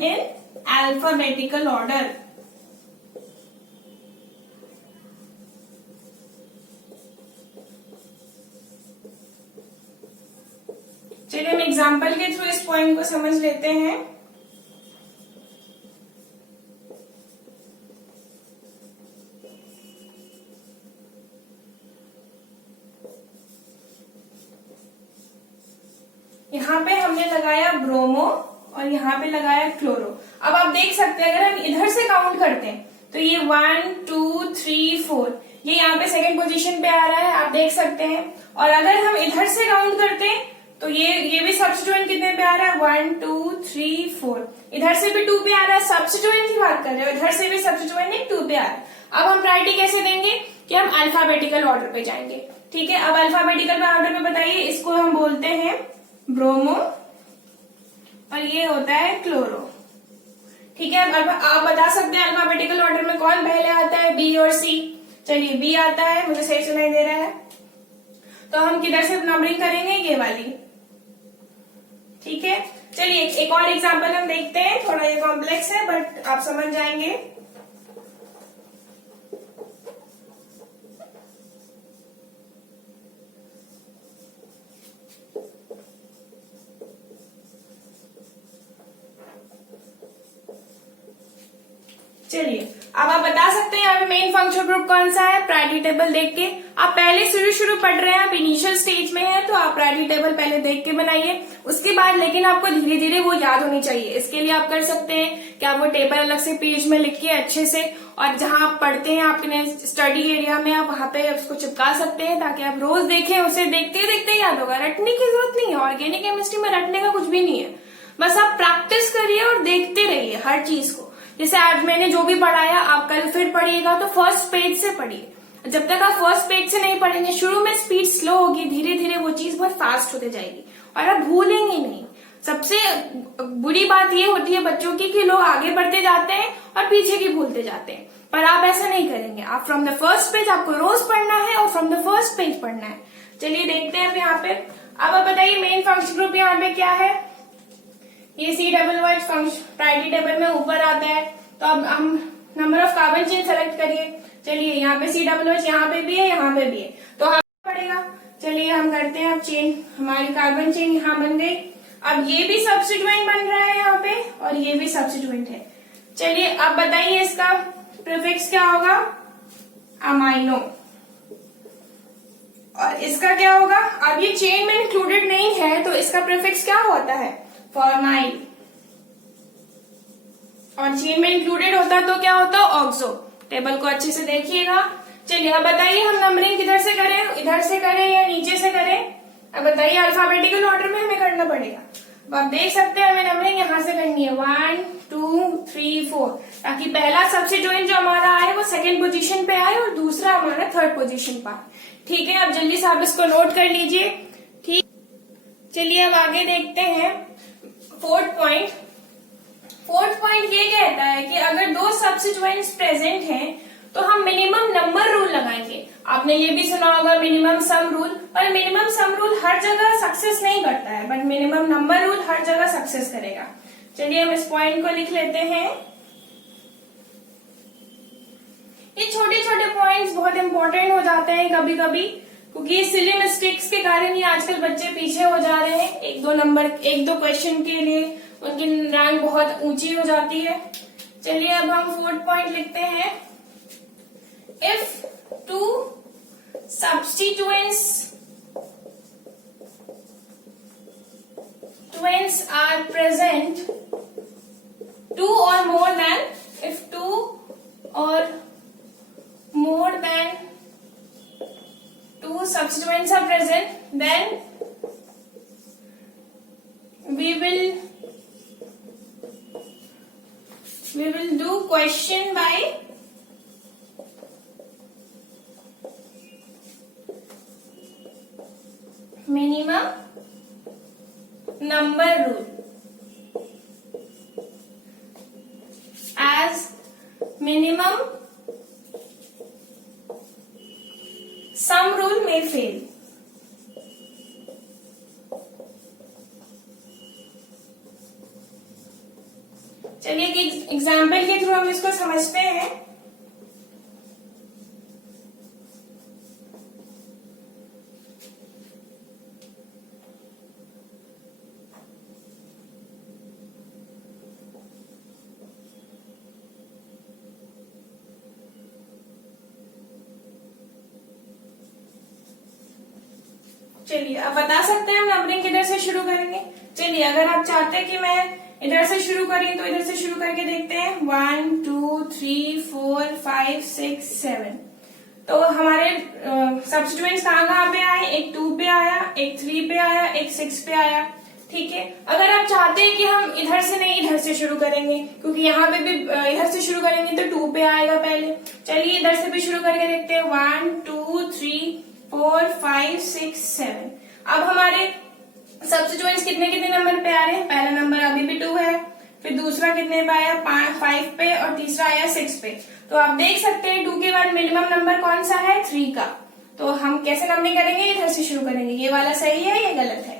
in alphabetical order। चलिए हम एग्जाम्पल के थ्रू इस पॉइंट को समझ लेते हैं। यहाँ पे हमने लगाया ब्रोमो और यहाँ पे लगाया क्लोरो। अब आप देख सकते हैं अगर हम इधर से काउंट करते हैं तो ये 1 2 3 4, ये यहाँ पे सेकंड पोजीशन पे आ रहा है, आप देख सकते हैं। और अगर हम इधर से काउंट करते हैं तो ये भी सब्स्टिट्यूएंट कितने पे आ रहा है, 1 2 3 4। इधर से भी 2 पे आ रहा है, सब्स्टिट्यूएंट की बात कर रहे हो, इधर से भी सब्स्टिट्यूएंट 2 पे आ रहा है। अब हम प्रायोरिटी कैसे देंगे कि हम अल्फाबेटिकल ऑर्डर पे जाएंगे, ठीक है। अब अल्फाबेटिकल ऑर्डर पे बताइए, इसको हम बोलते हैं ब्रोमो और ये होता है क्लोरो, ठीक है। अब आप बता सकते हैं अल्फाबेटिकल ऑर्डर में कौन पहले आता है, बी और सी। चलिए बी आता है, मुझे सही सुनाई दे रहा है, तो हम किधर से नंबरिंग करेंगे, ये वाली, ठीक है। चलिए एक और एग्जांपल हम देखते हैं, थोड़ा ये कॉम्प्लेक्स है बट आप समझ जाएंगे। चलिए अब आप बता सकते हैं यहाँ पे मेन फंक्शनल ग्रुप कौन सा है, प्रायोरिटी टेबल देख के। आप पहले शुरू पढ़ रहे हैं, आप इनिशियल स्टेज में हैं, तो आप प्रायोरिटी टेबल पहले देख के बनाइए। उसके बाद लेकिन आपको धीरे धीरे वो याद होनी चाहिए। इसके लिए आप कर सकते हैं कि आप वो टेबल अलग से पेज में लिख के अच्छे से, और जहां आप पढ़ते हैं आपके स्टडी एरिया में, आप वहां पे उसको चिपका सकते हैं ताकि आप रोज देखें, उसे देखते देखते याद होगा। रटने की जरूरत नहीं है, ऑर्गेनिक केमिस्ट्री में रटने का कुछ भी नहीं है। बस आप प्रैक्टिस करिए और देखते रहिए हर चीज को। जैसे आज मैंने जो भी पढ़ाया आप कल फिर पढ़िएगा, तो फर्स्ट पेज से पढ़िए। जब तक आप फर्स्ट पेज से नहीं पढ़ेंगे, शुरू में स्पीड स्लो होगी, धीरे धीरे वो चीज बहुत फास्ट होते जाएगी और आप भूलेंगे नहीं। सबसे बुरी बात ये होती है बच्चों की कि लोग आगे बढ़ते जाते हैं और पीछे की भूलते जाते हैं, पर आप ऐसा नहीं करेंगे। आप फ्रॉम द फर्स्ट पेज आपको रोज पढ़ना है और फ्रॉम द फर्स्ट पेज पढ़ना है। चलिए देखते हैं यहाँ पे। अब आप बताइए मेन फंक्शन ग्रुप यहाँ पे क्या है। ये C++ फंक्शन प्रायोरिटी टेबल में ऊपर आता है, तो अब हम number of carbon chain select करिए। चलिए यहाँ पे C++ यहाँ पे भी है, यहाँ पे भी है, तो हम पड़ेगा। चलिए हम करते हैं। अब चेन, हमारी कार्बन चेन यहाँ बन गई। अब ये भी सब्स्टिट्यूएंट बन रहा है यहाँ पे, और ये भी सब्स्टिट्यूएंट है। चलिए अब बताइए इसका प्रीफिक्स क्या होगा, अमाइनो, और इसका क्या होगा। अब ये चेन में इंक्लूडेड नहीं है, तो इसका प्रीफिक्स क्या होता है, फॉर्माइल, और चेन में इंक्लूडेड होता तो क्या होता, ऑक्सो। टेबल को अच्छे से देखिएगा। चलिए अब बताइए हम नंबरिंग किधर से करें, इधर से करें या नीचे से करें। अब बताइए अल्फाबेटिकल ऑर्डर में हमें करना पड़ेगा। अब आप देख सकते हैं हमें नंबरिंग यहाँ से करनी है 1 2 3 4, ताकि पहला सब्स्टिट्यूएंट जो हमारा आए वो सेकंड पोजीशन पे आए और दूसरा हमारा थर्ड पोजीशन पर आए। ठीक है, अब जल्दी से आप इसको नोट कर लीजिए। ठीक, चलिए अब आगे देखते हैं। फोर्थ पॉइंट ये कहता है कि अगर दो सब्स्टिट्यूएंट्स प्रेजेंट हैं तो हम मिनिमम नंबर रूल लगाएंगे। आपने ये भी सुना होगा मिनिमम सम रूल, पर मिनिमम सम रूल हर जगह सक्सेस नहीं करता है, बट मिनिमम नंबर रूल हर जगह सक्सेस करेगा। चलिए हम इस पॉइंट को लिख लेते हैं। ये छोटे छोटे पॉइंट्स बहुत इंपॉर्टेंट हो जाते हैं कभी कभी, क्योंकि ये सिली मिस्टेक्स के कारण ही आजकल बच्चे पीछे हो जा रहे हैं। एक दो क्वेश्चन के लिए उनकी रैंक बहुत ऊंची हो जाती है। चलिए अब हम फोर्थ पॉइंट लिखते हैं। If two substituents are present, two or more than, if two or more than two substituents are present, then we will do question by minimum number rule, as minimum sum rule may fail. चलिए एक example के through हम इसको समझते हैं। चलिए अब बता सकते हैं हम नंबरिंग किधर से शुरू करेंगे। चलिए अगर आप चाहते हैं कि मैं इधर से शुरू करें तो इधर से शुरू करके देखते हैं। 1 2 3 4 5 6 7। तो हमारे सब्स्टिट्यूएंट्स कहाँ पे आए, एक 2 पे आया, एक 3 पे आया, एक 6 पे आया। ठीक है, अगर आप चाहते हैं कि हम इधर से नहीं इधर से शुरू करेंगे, क्योंकि यहाँ पे भी इधर से शुरू करेंगे तो 2 पे आएगा पहले। चलिए इधर से भी शुरू करके देखते हैं। 1 2 3 4 5 6 7। अब हमारे सब्स्टिट्यूएंट्स कितने कितने नंबर पे आ रहे हैं। पहला नंबर अभी भी 2 है, फिर दूसरा कितने पे आया 5 पे, और तीसरा आया 6 पे। तो आप देख सकते हैं 2 के बाद मिनिमम नंबर कौन सा है, 3 का। तो हम कैसे नंबरिंग करेंगे, इधर से शुरू करेंगे। ये वाला सही है, ये गलत है।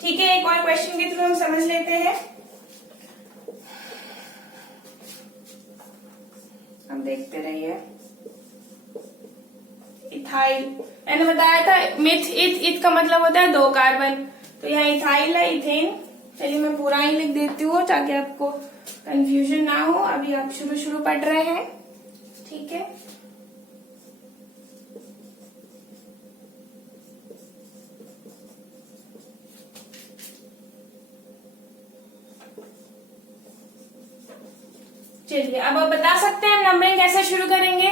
ठीक है, एक और क्वेश्चन के थ्रू हम समझ लेते हैं। हम देखते रहिए। इथाइल, मैंने बताया था मिथ इथ का मतलब होता है 2 कार्बन, तो यहाँ इथाइल है, इथेन। चलिए मैं पूरा ही लिख देती हूँ ताकि आपको कंफ्यूजन ना हो। अभी आप शुरू पढ़ रहे हैं। ठीक है, चलिए अब आप बता सकते हैं हम नंबरिंग कैसे शुरू करेंगे।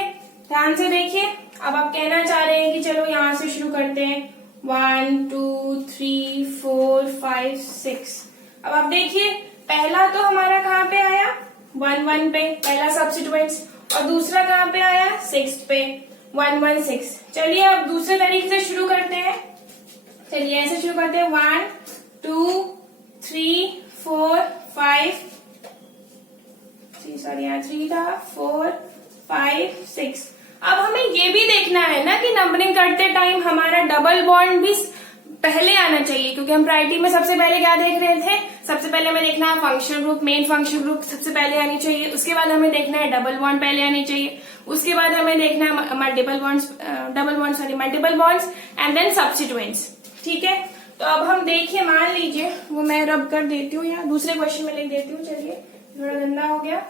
ध्यान से देखिए, अब आप कहना चाह रहे हैं कि चलो यहाँ से शुरू करते हैं 1 2 3 4 5 6। अब आप देखिए पहला तो हमारा कहाँ पे आया 1 1 पे, पहला सब्स्टिट्यूएंट्स, और दूसरा कहाँ पे आया 6 पे 1 1 6। चलिए अब दूसरे तरीके से शुरू करते हैं। चलिए ऐसे शुरू करते हैं 1 2 3 4 5 सॉरी यहाँ 3 था 4 5 6। अब हमें ये भी देखना है ना कि नंबरिंग करते टाइम हमारा डबल बॉन्ड भी पहले आना चाहिए, क्योंकि हम प्रायोरिटी में सबसे पहले क्या देख रहे थे, सबसे पहले हमें देखना है functional group, main functional group सबसे पहले आनी चाहिए, उसके बाद हमें देखना है डबल बॉन्ड पहले आनी चाहिए, उसके बाद हमें देखना है multiple bonds and then substituents. ठीक है, तो अब हम देखिए, मान लीजिए वो मैं रब कर देती हूँ या दूसरे क्वेश्चन में लिख देती हूँ। चलिए थोड़ा गंदा हो गया।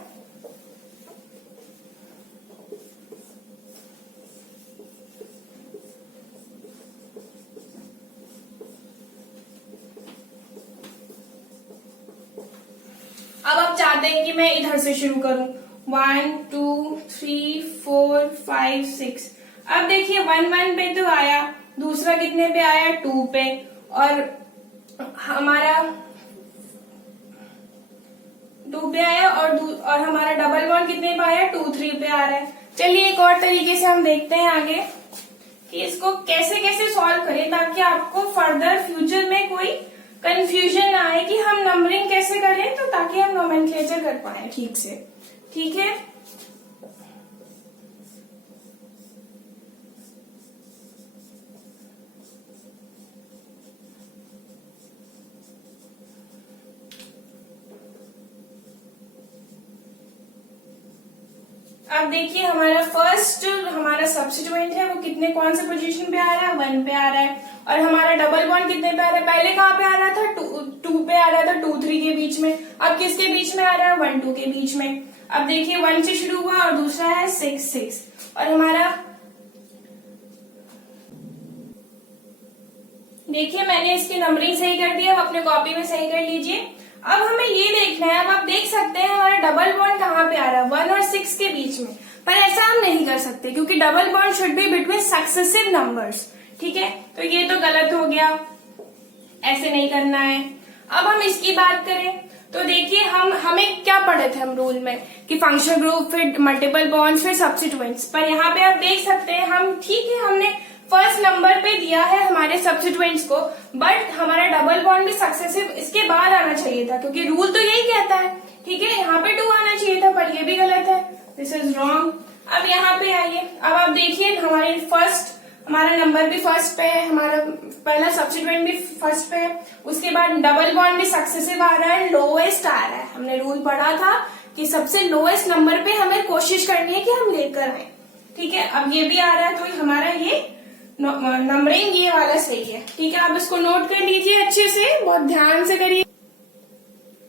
अब आप चाहते हैं कि मैं इधर से शुरू करूं 1 2 3 4 5 6। अब देखिए 1 1 पे तो आया, दूसरा कितने पे आया 2 पे, और हमारा 2 पे आया, और हमारा डबल बॉन्ड कितने पे आया 2 3 पे आ रहा है। चलिए एक और तरीके से हम देखते हैं आगे कि इसको कैसे कैसे सॉल्व करें ताकि आपको फर्दर फ्यूचर में कोई कंफ्यूजन ना आए कि हम नंबरिंग कैसे करें, तो ताकि हम नोमेनक्लेचर कर पाए ठीक से। ठीक है, अब देखिए हमारा सब्स्टिट्यूएंट है वो कितने कौन से पोजीशन पे आ रहा है 1 पे आ रहा है, और हमारा डबल बॉन्ड कितने पे आ रहा है, पहले कहाँ पे आ रहा था 2 पे आ रहा था 2 3 के बीच में, अब किसके बीच में आ रहा है 1 2 के बीच में। अब देखिए 1 से शुरू हुआ और दूसरा है 6 6, और हमारा देखिए मैंने इसकी नंबरिंग सही कर दी, अब अपने कॉपी में सही कर लीजिए। अब हमें ये देखना है, अब आप देख सकते हैं हमारा डबल बॉन्ड कहाँ पे आ रहा है 1 और 6 के बीच में, पर ऐसा हम नहीं कर सकते क्योंकि double bond should be between successive numbers. ठीक है, तो ये तो गलत हो गया, ऐसे नहीं करना है। अब हम इसकी बात करें तो देखिए हमें क्या पढ़े थे हम रूल में कि फंक्शनल ग्रुप फिर मल्टीपल बॉन्ड्स फिर सब्स्टिट्यूएंट्स, पर यहाँ पे आप देख सकते हैं हम ठीक है हमने फर्स्ट नंबर पे दिया है हमारे सब्स्टिट्यूएंट्स को, बट हमारा डबल बॉन्ड भी सक्सेसिव इसके बाद आना चाहिए था क्योंकि रूल तो यही कहता है। ठीक है, यहाँ पे 2 आना चाहिए था पर ये भी गलत है, दिस इज रॉन्ग। अब यहाँ पे आइए, अब आप देखिए हमारा नंबर भी फर्स्ट पे है, हमारा पहला सब्स्टिट्यूएंट भी फर्स्ट पे है, उसके बाद डबल बॉन्ड भी सक्सेसिव आ रहा है, लोएस्ट आ रहा है। हमने रूल पढ़ा था कि सबसे लोएस्ट नंबर पे हमें कोशिश करनी है कि हम लेकर आए। ठीक है, अब ये भी आ रहा है तो हमारा ये नंबरिंग ये वाला सही है। ठीक है, आप इसको नोट कर लीजिए अच्छे से, बहुत ध्यान से करिए।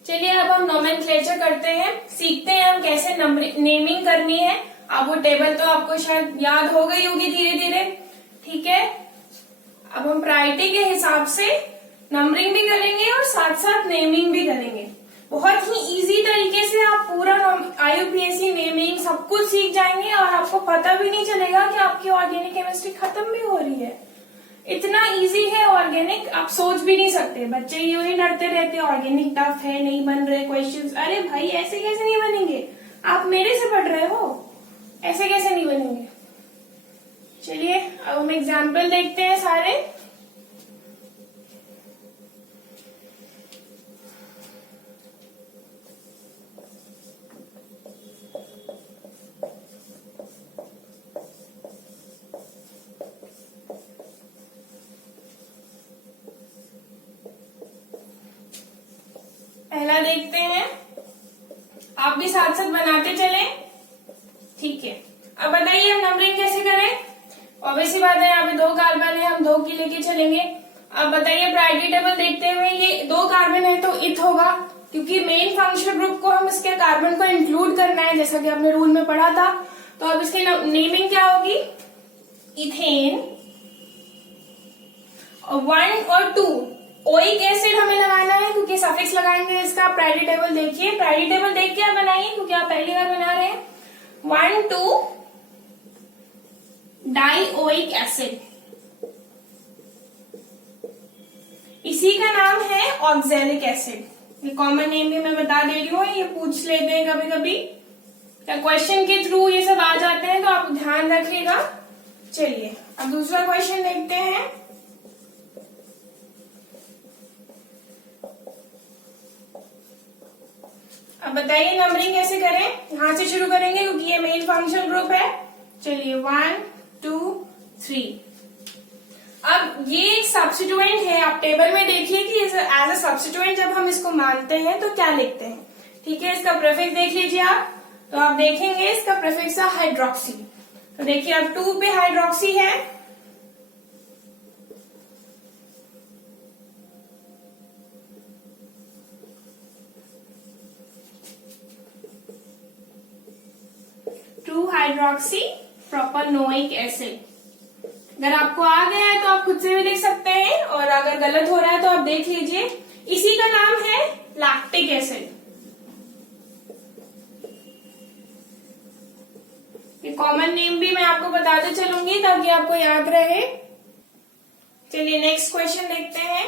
चलिए अब हम नोमेनक्लेचर करते हैं, सीखते हैं हम कैसे नेमिंग करनी है। अब वो टेबल तो आपको शायद याद हो गई होगी धीरे धीरे। ठीक है, अब हम प्रायोरिटी के हिसाब से नंबरिंग भी करेंगे और साथ साथ नेमिंग भी करेंगे। बहुत ही इजी तरीके से आप पूरा IUPAC नेमिंग सब कुछ सीख जाएंगे और आपको पता भी नहीं चलेगा कि आपकी ऑर्गेनिक केमिस्ट्री खत्म भी हो रही है। इतना इजी है ऑर्गेनिक, आप सोच भी नहीं सकते। बच्चे यूं ही डरते रहते ऑर्गेनिक टफ है, नहीं बन रहे क्वेश्चंस। अरे भाई ऐसे कैसे नहीं बनेंगे, आप मेरे से पढ़ रहे हो, ऐसे कैसे नहीं बनेंगे। चलिए अब हम एग्जाम्पल देखते हैं सारे। पहला देखते हैं, आप भी साथ साथ बनाते चलें। ठीक है, अब बताइए हम नंबरिंग कैसे करें। ऑब्वियसली बात है, यहाँ पे 2 कार्बन है, हम 2 की लेके चलेंगे। अब बताइए प्रायोरिटी टेबल देखते हुए ये 2 कार्बन है तो इथ होगा, क्योंकि मेन फंक्शनल ग्रुप को हम इसके कार्बन को इंक्लूड करना है जैसा कि आपने रूल में पढ़ा था। तो अब इसकी नेमिंग क्या होगी, इथेन। 1 और 2 ओइक एसिड हमें लगाना है क्योंकि सफिक्स लगाएंगे इसका प्रायोरिटी टेबल देखिए, प्रायोरिटी टेबल देख के आप बनाइए क्योंकि आप पहली बार बना रहे हैं। 1,2 डाइओइक एसिड, इसी का नाम है ऑक्सैलिक एसिड। ये कॉमन नेम भी मैं बता दे रही हूँ, ये पूछ लेते हैं कभी कभी, क्वेश्चन के थ्रू ये सब आ जाते हैं, तो आप ध्यान रखिएगा। चलिए अब दूसरा क्वेश्चन देखते हैं। अब बताइए नंबरिंग कैसे करें, यहां से शुरू करेंगे क्योंकि ये मेन फंक्शनल ग्रुप है। चलिए 1 2 3। अब ये एक सब्स्टिट्यूएंट है, आप टेबल में देखिए कि एज अ सब्स्टिट्यूएंट जब हम इसको मानते हैं तो क्या लिखते हैं। ठीक है, इसका प्रीफिक्स देख लीजिए आप, तो आप देखेंगे इसका प्रीफिक्स है हाइड्रोक्सी। तो देखिए अब 2 पे हाइड्रोक्सी है, हाइड्रोक्सी प्रोपानोइक एसिड। अगर आपको आ गया है तो आप खुद से भी लिख सकते हैं, और अगर गलत हो रहा है तो आप देख लीजिए। इसी का नाम है लैक्टिक एसिड। ये कॉमन नेम भी मैं आपको बताते चलूंगी ताकि आपको याद रहे। चलिए नेक्स्ट क्वेश्चन देखते हैं।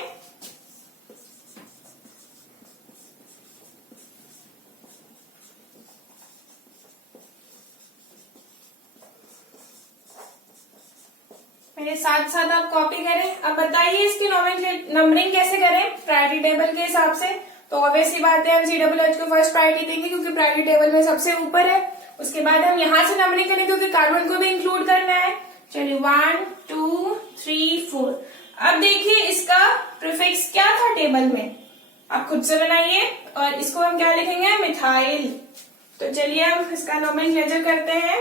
मेरे साथ साथ आप कॉपी करें। अब बताइए इसकी नंबरिंग कैसे करें प्रायोरिटी टेबल के हिसाब से। तो ऑब्वियस सी बात है, हम COOH को फर्स्ट प्रायोरिटी देंगे क्योंकि प्रायोरिटी टेबल में सबसे ऊपर है। उसके बाद हम यहां से नंबरिंग करें क्योंकि कार्बन को भी इंक्लूड करना है। चलिए 1 2 3 4। अब देखिए इसका प्रीफिक्स क्या था टेबल में, आप खुद से बनाइए, और इसको हम क्या लिखेंगे, मिथाइल। तो चलिए हम इसका नोमेनक्लेचर करते हैं।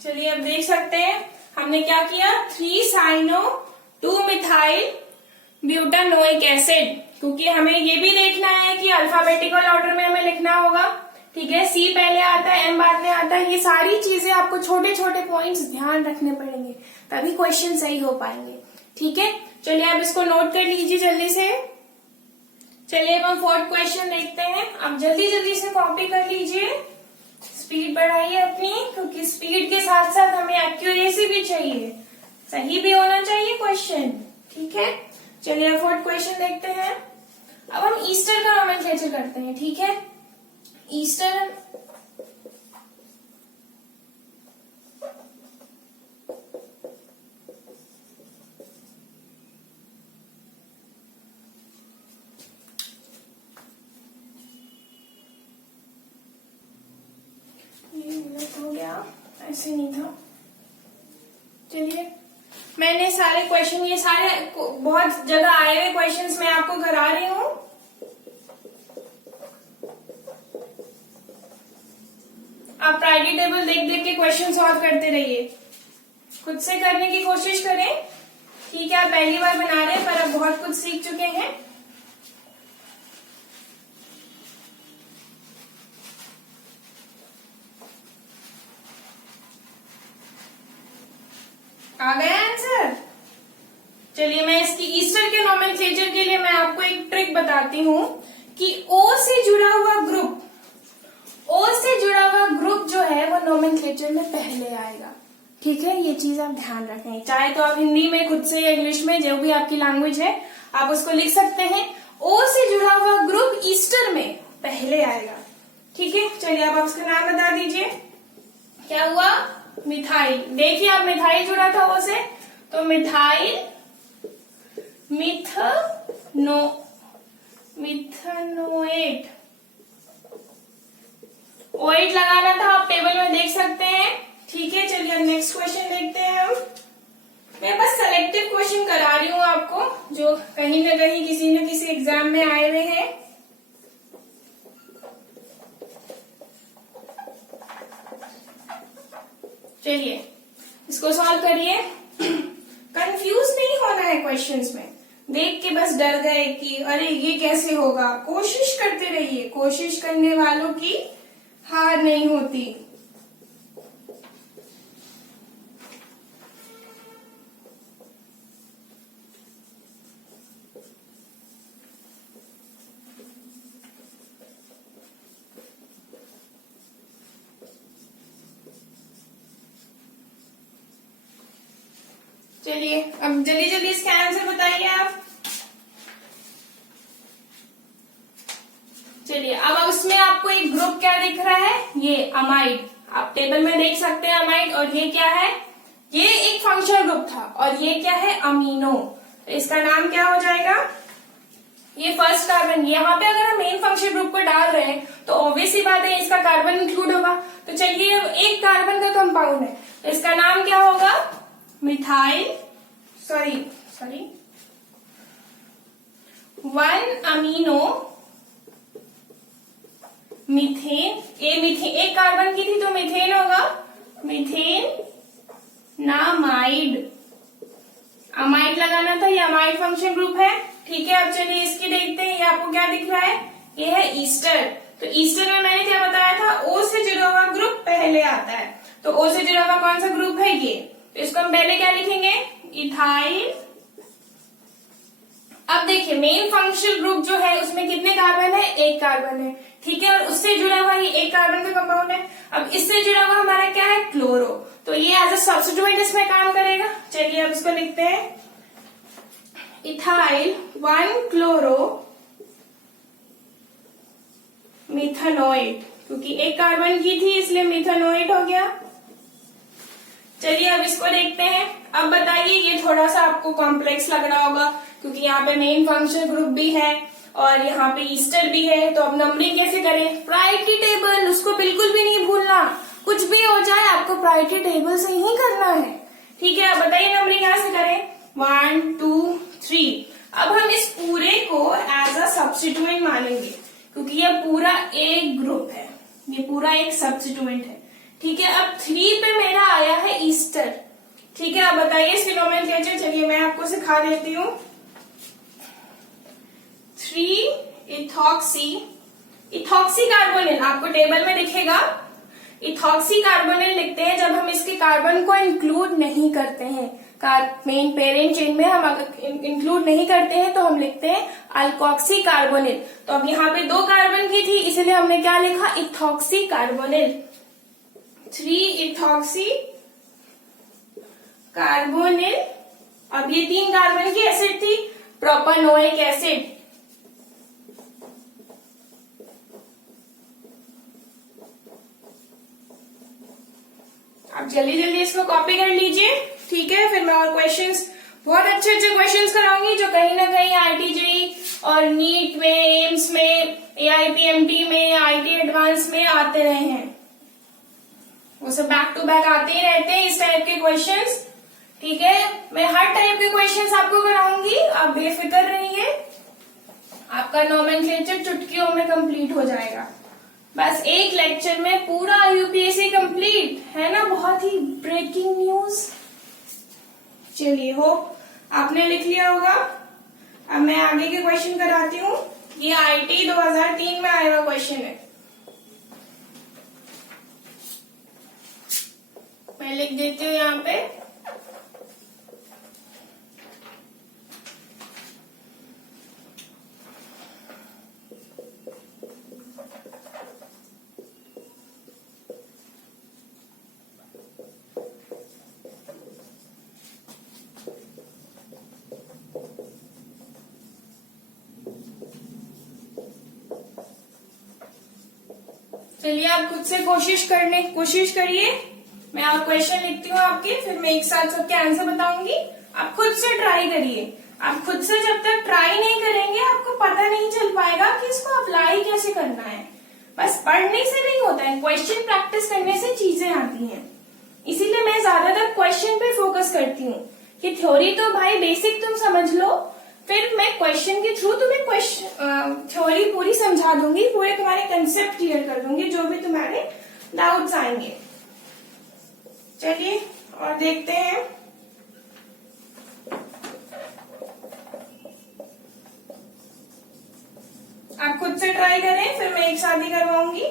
चलिए अब देख सकते हैं हमने क्या किया, 3-साइनो-2-मिथाइल ब्यूटानोइक एसिड, क्योंकि हमें ये भी देखना है कि अल्फाबेटिकल ऑर्डर में हमें लिखना होगा। ठीक है, C पहले आता है, M बाद में आता है। ये सारी चीजें आपको छोटे छोटे पॉइंट्स ध्यान रखने पड़ेंगे, तभी क्वेश्चन सही हो पाएंगे। ठीक है, चलिए आप इसको नोट कर लीजिए जल्दी से। चलिए अब हम फोर्थ क्वेश्चन देखते हैं। आप जल्दी जल्दी से कॉपी कर लीजिए, स्पीड बढ़ाइए अपनी, क्योंकि स्पीड के साथ साथ हमें एक्यूरेसी भी चाहिए, सही भी होना चाहिए क्वेश्चन। ठीक है, चलिए अब फोर्थ क्वेश्चन देखते हैं। अब हम ईस्टर का नोमेनक्लेचर करते हैं। ठीक है, ईस्टर हो गया, ऐसे नहीं था। चलिए मैंने सारे क्वेश्चन, ये सारे बहुत जगह आए हुए क्वेश्चंस मैं आपको करा रही हूँ। आप प्रायोरिटी टेबल देख देख के क्वेश्चन सॉल्व करते रहिए, खुद से करने की कोशिश करें। ठीक है, आप पहली बार बना रहे हैं पर अब बहुत कुछ सीख चुके हैं। आ गया आंसर। चलिए मैं इसकी ईस्टर के नोमेनक्लेचर के लिए मैं आपको एक ट्रिक बताती हूँ कि O से जुड़ा हुआ ग्रुप, O से जुड़ा हुआ ग्रुप जो है वो नोमेनक्लेचर में पहले आएगा। ठीक है, ये चीज आप ध्यान रखें। चाहे तो आप हिंदी में खुद से या इंग्लिश में, जो भी आपकी लैंग्वेज है, आप उसको लिख सकते हैं। O से जुड़ा हुआ ग्रुप ईस्टर में पहले आएगा। ठीक है, चलिए आप उसका नाम बता दीजिए। क्या हुआ, मिथाइल। देखिए आप मिथाइल जुड़ा था O से, तो मिथाइल मिथनोएट, OH लगाना था, आप टेबल में देख सकते हैं। ठीक है, चलिए नेक्स्ट क्वेश्चन देखते हैं हम। मैं बस सेलेक्टिव क्वेश्चन करा रही हूँ आपको, जो कहीं ना कहीं किसी न किसी एग्जाम में आए हुए हैं। चलिए इसको सॉल्व करिए। कंफ्यूज नहीं होना है क्वेश्चंस में, देख के बस डर गए कि अरे ये कैसे होगा। कोशिश करते रहिए, कोशिश करने वालों की हार नहीं होती। चलिए अब जल्दी जल्दी इसका आंसर बताइए आप। चलिए अब उसमें आपको एक ग्रुप क्या दिख रहा है, ये अमाइड। आप टेबल में देख सकते हैं अमाइड, और ये क्या है, ये एक फंक्शनल ग्रुप था, और ये क्या है, अमीनो। तो इसका नाम क्या हो जाएगा, ये फर्स्ट कार्बन। यहाँ पे अगर हम मेन फंक्शनल ग्रुप को डाल रहे हैं तो ऑब्वियस सी बात है इसका कार्बन इंक्लूड होगा। तो चलिए अब एक कार्बन का कंपाउंड है, तो इसका नाम क्या होगा, मिथाइल सॉरी 1 अमीनो मीथेन। एक कार्बन की थी तो मीथेन होगा, मीथेन नामाइड। अमाइड लगाना था, ये अमाइड फंक्शन ग्रुप है। ठीक है, अब चलिए इसकी देखते हैं। ये आपको क्या दिख रहा है, ये है ईस्टर। तो ईस्टर में मैंने क्या बताया था, ओ से जुड़ा हुआ ग्रुप पहले आता है। तो ओ से जुड़ा हुआ कौन सा ग्रुप है, ये। तो इसको हम पहले क्या लिखेंगे, इथाइल। अब देखिए मेन फंक्शनल ग्रुप जो है उसमें कितने कार्बन है, एक कार्बन है। ठीक है, और उससे जुड़ा हुआ ये एक कार्बन का कंपाउंड है। अब इससे जुड़ा हुआ हमारा क्या है, क्लोरो। तो ये एज अ सब्स्टिट्यूएंट इसमें काम करेगा। चलिए अब इसको लिखते हैं, इथाइल 1 क्लोरो मिथेनोइड, क्योंकि एक कार्बन की थी इसलिए मिथेनोइड हो गया। चलिए अब इसको देखते हैं। अब बताइए, ये थोड़ा सा आपको कॉम्प्लेक्स लग रहा होगा क्योंकि यहाँ पे मेन फंक्शनल ग्रुप भी है और यहाँ पे ईस्टर भी है। तो अब नंबरिंग कैसे करें, प्रायोरिटी टेबल, उसको बिल्कुल भी नहीं भूलना। कुछ भी हो जाए आपको प्रायोरिटी टेबल से ही करना है। ठीक है, अब बताइए नंबरिंग यहाँ से करें, 1 2 3। अब हम इस पूरे को एज अ सब्स्टिट्यूएंट मानेंगे क्योंकि ये पूरा एक ग्रुप है, ये पूरा एक सब्स्टिट्यूएंट है। ठीक है, अब 3 पे मेरा आया है ईस्टर। ठीक है, अब बताइए इसकी नोमेनक्लेचर। चलिए मैं आपको सिखा देती हूँ। 3 इथॉक्सी कार्बोनिल, आपको टेबल में दिखेगा। इथॉक्सी कार्बोनिल लिखते हैं जब हम इसके कार्बन को इंक्लूड नहीं करते हैं। मेन पेरेंट चेन में हम अगर इंक्लूड नहीं करते हैं तो हम लिखते हैं अल्कोक्सी कार्बोनिल। तो अब यहाँ पे 2 कार्बन की थी इसलिए हमने क्या लिखा, इथॉक्सी कार्बोनिल। 3 ethoxy carbonyl. अब ये 3 कार्बन की एसिड थी, प्रोपानोइक एसिड। आप जल्दी जल्दी इसको कॉपी कर लीजिए। ठीक है, फिर मैं और क्वेश्चंस, बहुत अच्छे अच्छे क्वेश्चंस कराऊंगी जो कहीं ना कहीं आईटीजेई और नीट में, एम्स में, एआईपीएमटी में, आईटी एडवांस में आते रहे हैं। वो सब बैक टू बैक आते ही रहते हैं इस टाइप के क्वेश्चंस। ठीक है, मैं हर टाइप के क्वेश्चंस आपको कराऊंगी, आप बेफिक्र रहिए। आपका नोमेनक्लेचर चुटकियों में कंप्लीट हो जाएगा। बस एक लेक्चर में पूरा यूपीएससी कंप्लीट है ना, बहुत ही ब्रेकिंग न्यूज। चलिए, होप आपने लिख लिया होगा। अब मैं आगे के क्वेश्चन कराती हूँ। ये आईटी 2003 में आया हुआ क्वेश्चन है, मैं लिख देती हूँ यहाँ पे। चलिए आप खुद से कोशिश करिए। मैं आप क्वेश्चन लिखती हूँ आपके, फिर मैं एक साथ सबके आंसर बताऊंगी। आप खुद से ट्राई करिए। आप खुद से जब तक ट्राई नहीं करेंगे आपको पता नहीं चल पाएगा कि इसको अप्लाई कैसे करना है। बस पढ़ने से नहीं होता है, क्वेश्चन प्रैक्टिस करने से चीजें आती हैं। इसीलिए मैं ज्यादातर क्वेश्चन पे फोकस करती हूँ कि थ्योरी तो भाई बेसिक तुम समझ लो, फिर मैं क्वेश्चन के थ्रू तुम्हें थ्योरी पूरी समझा दूंगी, पूरे तुम्हारे कंसेप्ट क्लियर कर दूंगी, जो भी तुम्हारे डाउट्स आएंगे। चलिए और देखते हैं। खुद से ट्राई करें, फिर मैं एक साथ ही करवाऊंगी।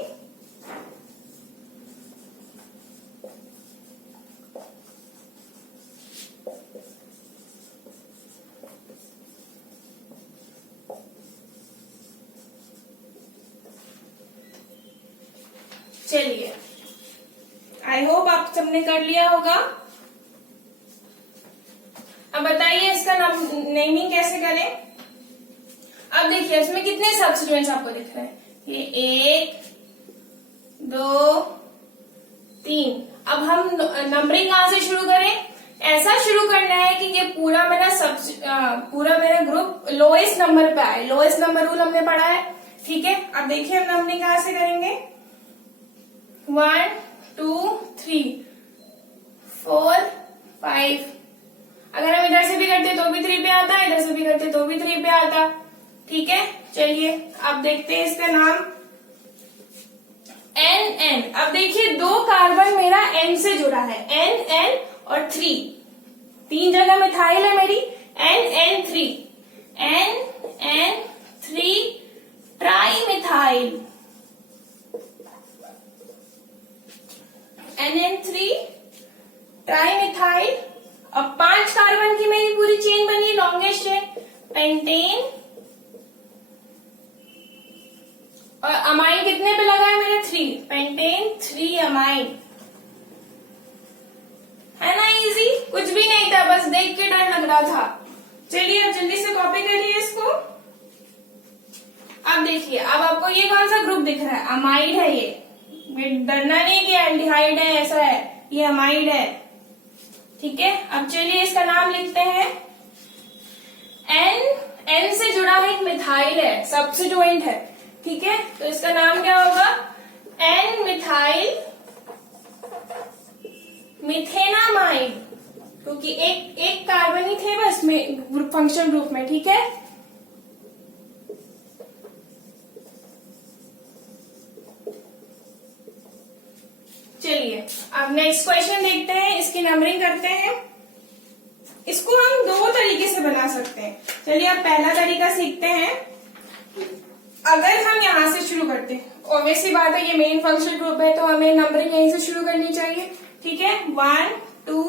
चलिए, आई होप आप सबने कर लिया होगा। अब बताइए इसका नेमिंग कैसे करें। अब देखिए इसमें कितने सब्स्टिट्यूएंट्स आपको दिख रहे हैं, ये 1 2 3। अब हम नंबरिंग कहां से शुरू करें, ऐसा शुरू करना है कि ये पूरा मेरा ग्रुप लोएस्ट नंबर पे आए। लोएस्ट नंबर रूल हमने पढ़ा है, ठीक है। अब देखिए हम नंबरिंग कहां से करेंगे, 1 2 3 4 5। अगर हम इधर से भी करते तो भी 3 पे आता, इधर से भी करते तो भी 3 पे आता, ठीक है। चलिए अब देखते हैं इसका नाम, NN। अब देखिए 2 कार्बन मेरा N से जुड़ा है, NN और 3 जगह मिथाइल है मेरी, NN3 NN3 tri methyl, NN3 tri methyl. अब 5 कार्बन की मेरी पूरी चेन बनी, लॉन्गेस्ट है, पेंटेन। और अमाइन कितने पे लगा है मेरे, 3, पेंटेन 3 अमाइन, है ना इजी, कुछ भी नहीं था, बस देख के डर लग रहा था। चलिए अब जल्दी से कॉपी करिए इसको। अब देखिए, अब आपको ये कौन सा ग्रुप दिख रहा है, अमाइड है ये डरना नहीं कि एल्डिहाइड है, ऐसा है, ये अमाइड है, ठीक है। अब चलिए इसका नाम लिखते हैं, N से जुड़ा है, एक मिथाइल है, सब्स्टिट्यूएंट है, ठीक है। तो इसका नाम क्या होगा, N मिथाइल मिथेनामाइड, क्योंकि एक कार्बन ही थे बस में फंक्शन ग्रुप में, ठीक है। चलिए अब नेक्स्ट क्वेश्चन देखते हैं, इसकी नंबरिंग करते हैं। इसको हम 2 तरीके से बना सकते हैं। चलिए अब पहला तरीका सीखते हैं। अगर हम यहां से शुरू करते हैं, ऑब्वियस सी बात है ये मेन फंक्शन ग्रुप है, तो हमें नंबरिंग यहीं से शुरू करनी चाहिए, ठीक है। 1 2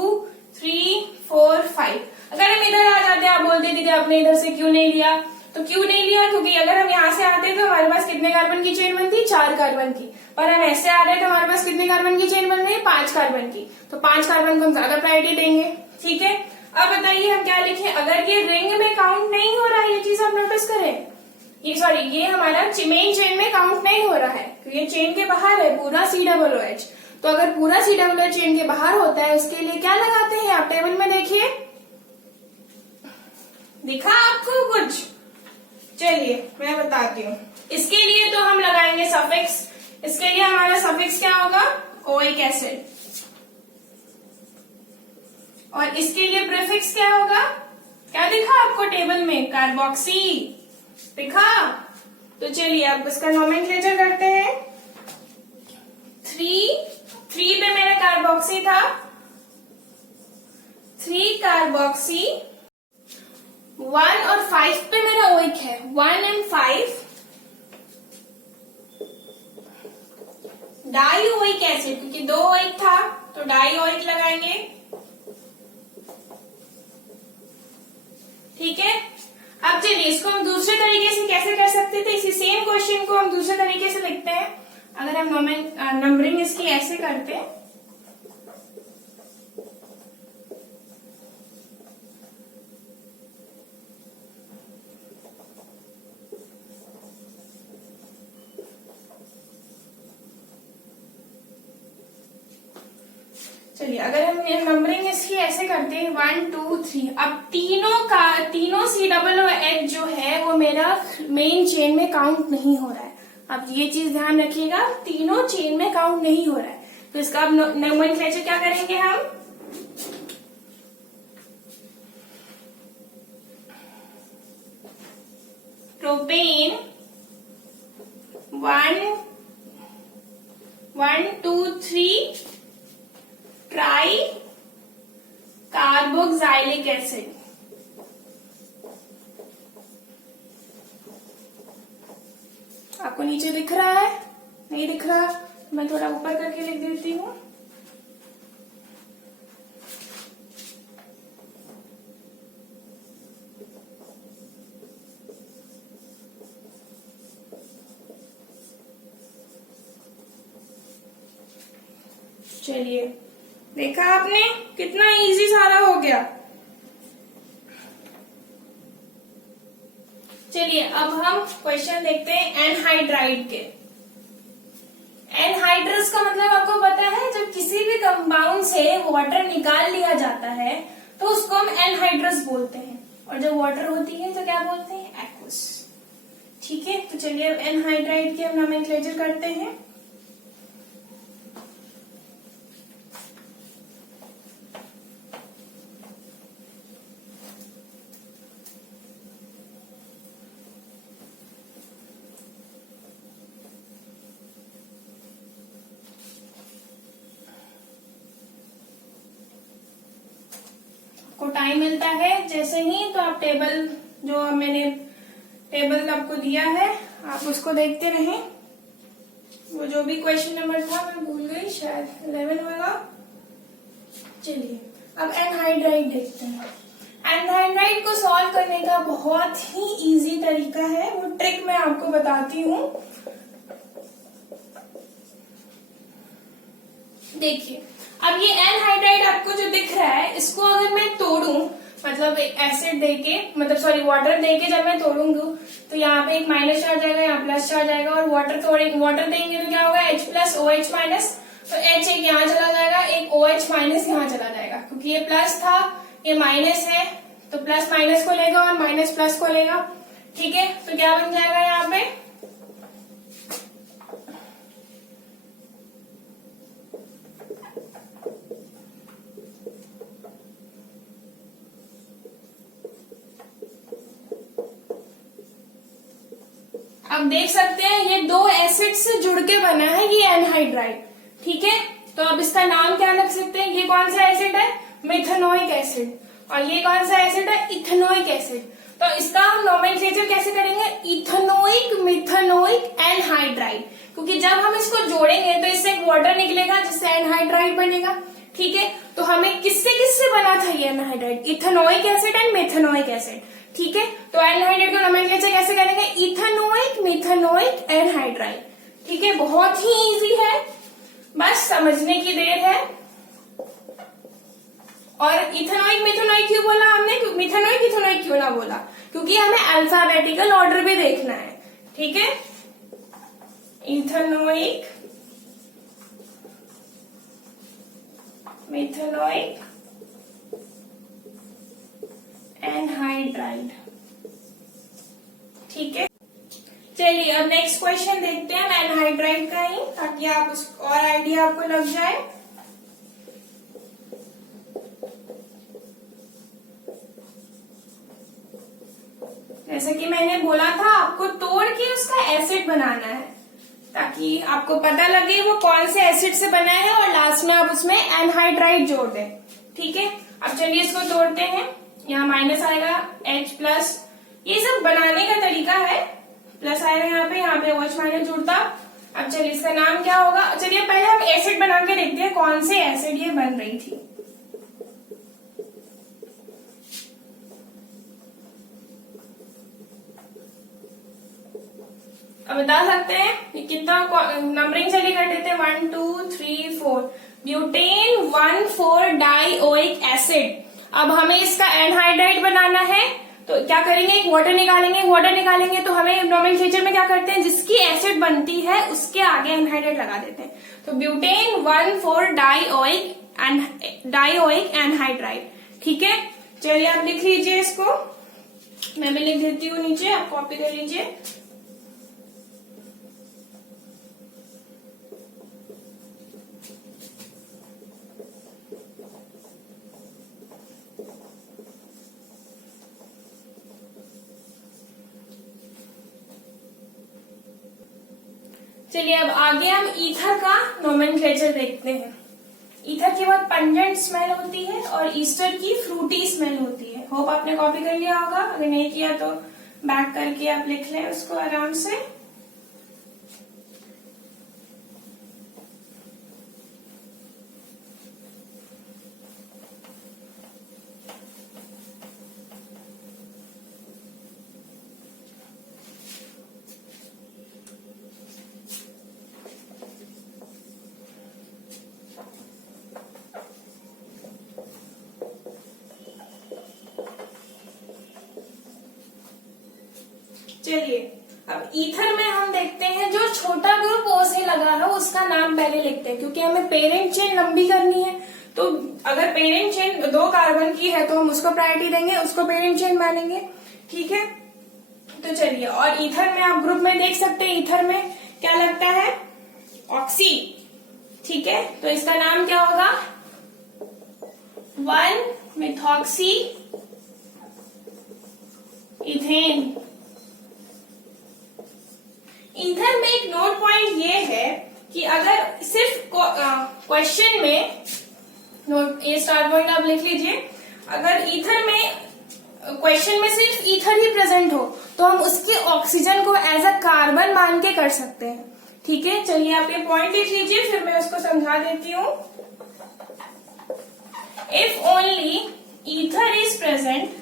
3 4 5। अगर हम इधर आ जाते, आप बोलते दीदी आपने इधर से क्यों नहीं लिया, तो क्यों नहीं लिया, क्योंकि अगर हम यहाँ से आते तो हमारे पास कितने कार्बन की चेन बनती, 4 कार्बन की। पर हम ऐसे आ रहे तो हमारे पास कितने कार्बन की चेन बन रही है, 5 कार्बन की। तो 5 कार्बन को हम ज्यादा प्रायोरिटी देंगे, ठीक है। अब बताइए हम क्या लिखें, अगर ये रिंग में काउंट नहीं हो रहा है, ये चीज आप नोटिस करें, ये हमारा मेन चेन में काउंट नहीं हो रहा है, तो ये चेन के बाहर है पूरा COOH। तो अगर पूरा COOH चेन के बाहर होता है, उसके लिए क्या लगाते हैं, आप टेबल में देखिए, दिखा आपको कुछ। चलिए मैं बताती हूँ, इसके लिए तो हम लगाएंगे सफिक्स। इसके लिए हमारा सफिक्स क्या होगा, ओइक एसिड, और इसके लिए प्रीफिक्स क्या होगा, क्या दिखा आपको टेबल में, कार्बोक्सी दिखा। तो चलिए अब इसका नोमेनक्लेचर करते हैं। 3 पे मेरा कार्बोक्सी था, 3 कार्बोक्सी। 1 और 5 पे मेरा ओइक है, 1 and 5 डाई ओइक एसिड, क्योंकि 2 ओइक था तो डाई ओइक लगाएंगे, ठीक है। अब चलिए इसको हम दूसरे तरीके से कैसे कर सकते थे, इसी सेम क्वेश्चन को हम दूसरे तरीके से लिखते हैं। अगर हम नंबरिंग इसकी ऐसे करते हैं, चलिए अगर हम नंबरिंग इसकी ऐसे करते हैं 1 2 3। अब तीनों COOH जो है वो मेरा मेन चेन में काउंट नहीं हो रहा है। अब ये चीज ध्यान रखिएगा, तीनों चेन में काउंट नहीं हो रहा है, तो इसका अब नोमेनक्लेचर क्या करेंगे हम, प्रोपेन 1 2 3 ट्राई कार्बोक्सिलिक एसिड। आपको नीचे दिख रहा है? नहीं दिख रहा? मैं थोड़ा ऊपर करके लिख देती हूँ। चलिए, देखा आपने कितना इजी सारा हो गया। चलिए अब हम क्वेश्चन देखते हैं एनहाइड्राइड के। एनहाइड्रस का मतलब आपको पता है, जब किसी भी कंपाउंड से वाटर निकाल लिया जाता है तो उसको हम एनहाइड्रस बोलते हैं, और जब वाटर होती है तो क्या बोलते हैं? एक्वस। ठीक है, तो चलिए अब एनहाइड्राइड के हम नोमेनक्लेचर करते हैं। को टाइम मिलता है जैसे ही, तो आप टेबल, जो मैंने टेबल आपको दिया है, आप उसको देखते रहें। वो जो भी क्वेश्चन नंबर था मैं भूल गई, शायद 11 वाला। चलिए अब एनहाइड्राइड देखते हैं। एनहाइड्राइड को सॉल्व करने का बहुत ही इजी तरीका है, वो ट्रिक मैं आपको बताती हूँ। देखिए, अब ये एनहाइड्राइड आपको जो दिख रहा है, इसको अगर मैं तोड़ूं, मतलब एसिड देके, मतलब सॉरी वाटर देके जब मैं तोड़ूंगी, तो यहाँ पे एक माइनस चार्ज आएगा, यहाँ प्लस चार्ज आएगा, और वाटर देंगे तो क्या होगा? H plus OH minus. तो H एक यहाँ चला जाएगा, एक OH माइनस यहाँ चला जाएगा, क्योंकि ये प्लस था, ये माइनस है, तो प्लस माइनस को लेगा और माइनस प्लस को लेगा। ठीक है, तो क्या बन जाएगा यहाँ पे? अब देख सकते हैं ये दो एसिड से जुड़ के बना है ये एनहाइड्राइड। ठीक है, तो अब इसका नाम क्या रख सकते हैं? ये कौन सा एसिड है? Methanoic acid. और ये कौन सा एसिड है? Ethanoic acid. तो इसका हम नोमेनक्लेचर कैसे करेंगे? इथेनोइक मिथेनोइक एनहाइड्राइड, क्योंकि जब हम इसको जोड़ेंगे तो इससे एक वाटर निकलेगा जिससे एनहाइड्राइड बनेगा। ठीक है, तो हमें किससे किससे बना था ये anhydride? Ethanoic acid and methanoic acid. ठीक है, तो एनहाइड्राइड को नोमेनक्लेचर कैसे करेंगे? Ethanoic methanoic anhydride. ठीक है, बहुत ही इजी है, बस समझने की देर है। और इथेनोइक मिथेनोइक क्यों बोला हमने? मिथेनोइक इथेनोइक क्यों ना बोला? क्योंकि हमें अल्फाबेटिकल ऑर्डर भी देखना है। ठीक है, इथेनोइक मिथेनोइक एनहाइड्राइड। ठीक है, चलिए अब नेक्स्ट क्वेश्चन देखते हैं हम एनहाइड्राइड का ही, ताकि आप उस और आइडिया आपको लग जाए। जैसे कि मैंने बोला था, आपको तोड़ के उसका एसिड बनाना है, ताकि आपको पता लगे वो कौन से एसिड से बना है, और लास्ट में आप उसमें एनहाइड्राइड जोड़ दें। ठीक है, अब चलिए इसको तोड़ते हैं। यहाँ माइनस आएगा, H प्लस, ये सब बनाने का तरीका है। प्लस आएगा यहाँ पे OH माइनस जुड़ता। अब चलिए इसका नाम क्या होगा? चलिए पहले हम एसिड बना के देखते हैं कौन से एसिड ये बन रही थी। अब बता सकते हैं ये कितना नंबरिंग चलिए कर देते हैं, 1 2 3 4। Butane 1,4 dioic acid. अब हमें इसका एनहाइड्राइड बनाना है, तो क्या करेंगे? एक वाटर निकालेंगे, तो हमें नोमेनक्लेचर में क्या करते हैं? जिसकी एसिड बनती है उसके आगे एनहाइड्राइड लगा देते हैं। तो ब्यूटेन 1,4 डाइओइक एनहाइड्राइड। ठीक है, चलिए आप लिख लीजिए इसको, मैं भी लिख देती हूँ नीचे, आप कॉपी कर लीजिए। चलिए अब आगे हम ईथर का नोमेनक्लेचर देखते हैं। ईथर की बहुत पंजेंट स्मेल होती है और ईस्टर की फ्रूटी स्मेल होती है। होप आपने कॉपी कर लिया होगा, अगर नहीं किया तो बैक करके आप लिख लें उसको आराम से। चलिए अब ईथर में हम देखते हैं जो छोटा ग्रुप ओ से लगा है उसका नाम पहले लिखते हैं, क्योंकि हमें पेरेंट चेन लंबी करनी है। तो अगर पेरेंट चेन 2 कार्बन की है तो हम उसको प्रायोरिटी देंगे, उसको पेरेंट चेन मानेंगे। ठीक है, तो चलिए, और ईथर में आप ग्रुप में देख सकते हैं ईथर में क्या लगता है, ऑक्सी। ठीक है, तो इसका नाम क्या होगा, 1-मेथॉक्सी इथेन। ईथर में एक नोट पॉइंट ये है कि अगर सिर्फ क्वेश्चन में नोट, ये स्टार पॉइंट आप लिख लीजिए, अगर ईथर में क्वेश्चन में सिर्फ ईथर ही प्रेजेंट हो तो हम उसके ऑक्सीजन को एज अ कार्बन मान के कर सकते हैं। ठीक है, चलिए आप ये पॉइंट लिख लीजिए, फिर मैं उसको समझा देती हूँ। If only ether is present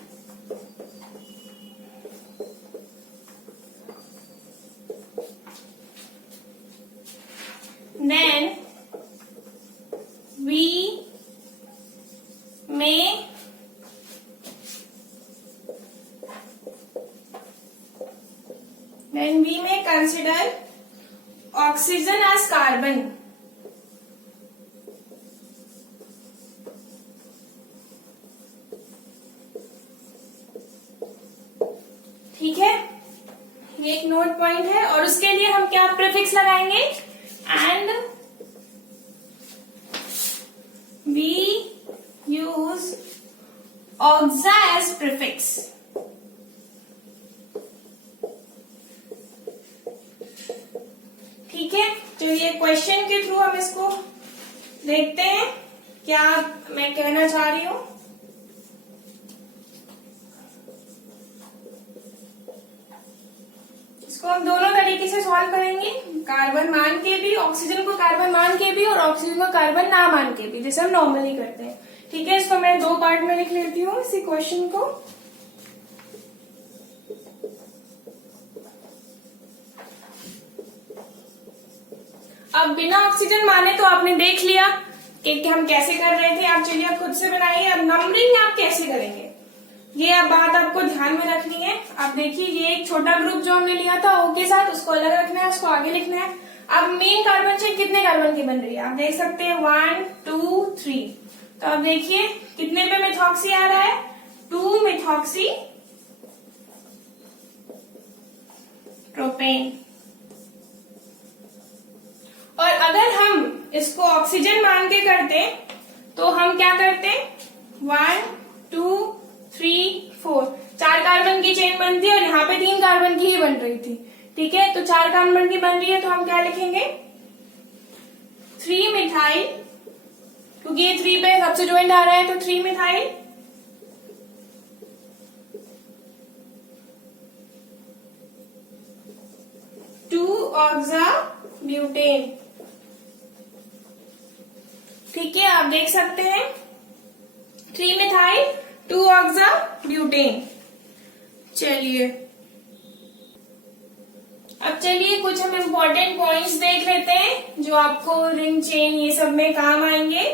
then we may consider oxygen as carbon। ठीक है, ये एक नोट पॉइंट है, और उसके लिए हम क्या प्रीफिक्स लगाएंगे, and we use oxa as prefix। ठीक है, तो ये क्वेश्चन के थ्रू हम इसको देखते हैं क्या मैं कहना चाह रही हूं। इसको हम दोनों तरीके से सॉल्व करेंगे, कार्बन मान के भी, ऑक्सीजन को कार्बन मान के भी, और ऑक्सीजन को कार्बन ना मान के भी, जैसे हम नॉर्मली करते हैं। ठीक है, इसको मैं 2 पार्ट में लिख लेती हूँ इसी क्वेश्चन को। अब बिना ऑक्सीजन माने तो आपने देख लिया कि हम कैसे कर रहे थे। आप चलिए आप खुद से बनाइए। अब नंबरिंग आप कैसे करेंगे, ये अब बात आपको ध्यान में रखनी है। आप देखिए, ये एक छोटा ग्रुप जो हमने लिया था ओ के साथ, उसको अलग रखना है, उसको आगे लिखना है। अब मेन कार्बन चेन कितने कार्बन की बन रही है, आप देख सकते हैं 1 2 3। तो अब देखिए कितने पे मेथॉक्सी आ रहा है, 2-मेथॉक्सी प्रोपेन। और अगर हम इसको ऑक्सीजन मान के करते तो हम क्या करते, 1 2 3 4, 4 कार्बन की चेन बनती है, और यहाँ पे 3 कार्बन की ही बन रही थी। ठीक है, तो 4 कार्बन की बन रही है, तो हम क्या लिखेंगे, 3-मिथाइल, क्योंकि ये 3 पे सबसे ज्वाइंट आ रहा है, तो 3-मिथाइल 2-ऑक्सा-ब्यूटेन। ठीक है, आप देख सकते हैं 3-मिथाइल 2-ऑक्सा-ब्यूटेन। चलिए अब चलिए कुछ हम इम्पोर्टेंट पॉइंट्स देख लेते हैं जो आपको रिंग चेन ये सब में काम आएंगे।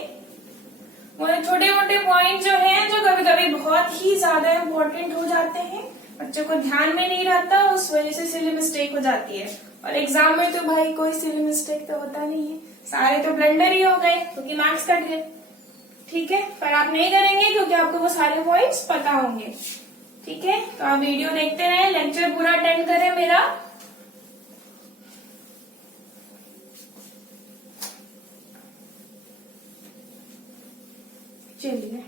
और छोटे मोटे पॉइंट जो हैं जो कभी कभी बहुत ही ज्यादा इम्पोर्टेंट हो जाते हैं, बच्चों को ध्यान में नहीं रहता, उस वजह से सिली मिस्टेक हो जाती है। और एग्जाम में तो भाई कोई सिली मिस्टेक तो होता नहीं है, सारे तो ब्लंडर ही हो गए क्योंकि मार्क्स कट गए। ठीक है, पर आप नहीं करेंगे क्योंकि आपको वो सारे पॉइंट्स पता होंगे। ठीक है, तो आप वीडियो देखते रहें, लेक्चर पूरा अटेंड करें मेरा। चलिए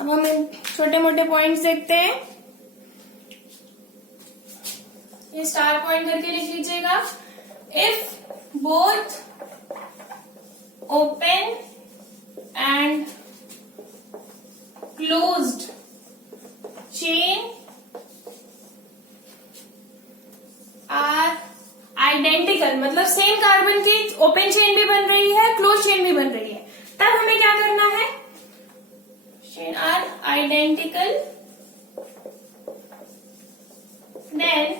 अब हम इन छोटे मोटे पॉइंट्स देखते हैं। ये स्टार पॉइंट करके लिख लीजिएगा। If both open and closed chain are identical, मतलब सेम कार्बन की ओपन चेन भी बन रही है, क्लोज चेन भी बन रही है, तब हमें क्या करना है, chain are identical, then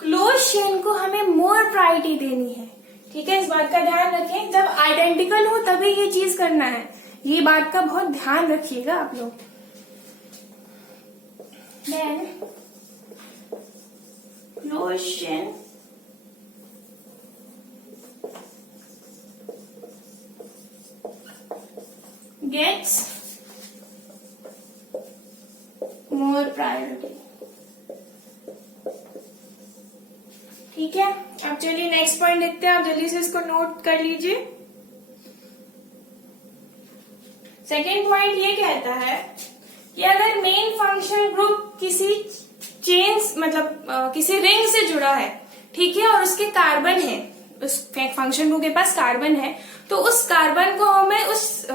close chain को हमें मोर प्रायोरिटी देनी है। ठीक है, इस बात का ध्यान रखें, जब आइडेंटिकल हो तभी ये चीज करना है, ये बात का बहुत ध्यान रखिएगा आप लोग। Then question gets more priority। ठीक है, अब चलिए नेक्स्ट पॉइंट देखते हैं। आप जल्दी से इसको नोट कर लीजिए। सेकेंड पॉइंट ये कहता है कि अगर मेन फंक्शन ग्रुप किसी चेन्स मतलब किसी रिंग से जुड़ा है, ठीक है, और उसके कार्बन है, उस फंक्शन ग्रुप के पास कार्बन है, तो उस कार्बन को हमें उस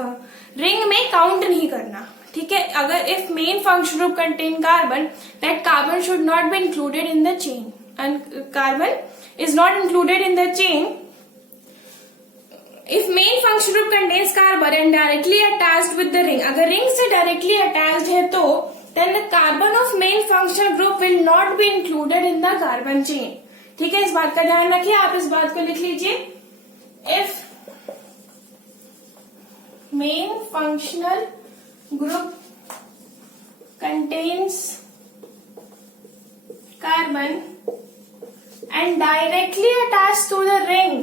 रिंग में काउंट नहीं करना। ठीक है, अगर if main function group contain carbon, that carbon should not be included in the chain, and carbon is not included in the chain if main function group contains carbon and directly attached with the ring। अगर ring से directly attached है तो then the carbon of main function group will not be included in the carbon chain। ठीक है, इस बात का ध्यान रखिए, आप इस बात को लिख लीजिए। if main functional group contains carbon and directly attached to the ring,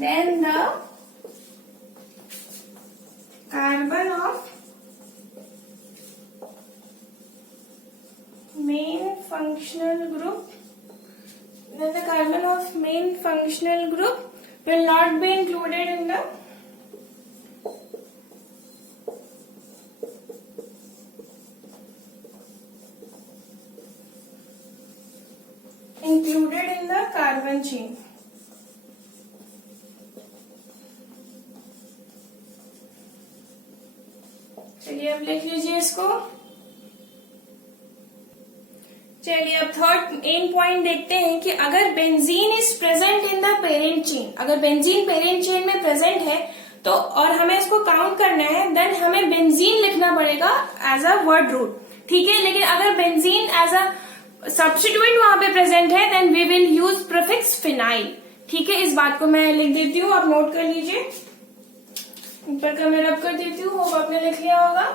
then the carbon of main functional group will not be included in the carbon chain। चलिए अब लिख लीजिए इसको। चलिए अब थर्ड मेन पॉइंट देखते हैं कि अगर benzene is present in the parent chain, अगर बेंजीन पेरेंट चेन में प्रेजेंट है तो और हमें इसको काउंट करना है, देन हमें बेंजीन लिखना पड़ेगा एज अ वर्ड रूट। ठीक है, लेकिन अगर बेंजीन एज अ सब्स्टिट्यूएंट वहां पे प्रेजेंट है then we will use prefix phenyl. ठीक है, इस बात को मैं लिख देती हूँ, आप नोट कर लीजिए। ऊपर का मैं रब कर देती हूँ, वो आपने लिख लिया होगा।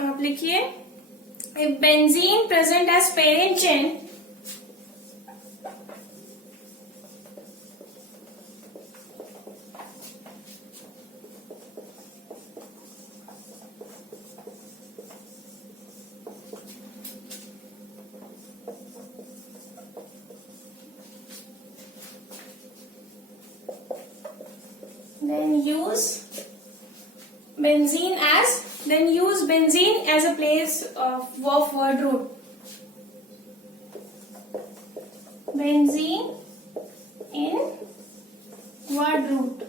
आप लिखिए, if benzene present as parent chain, then use benzene as a place of word root। Benzene in word root,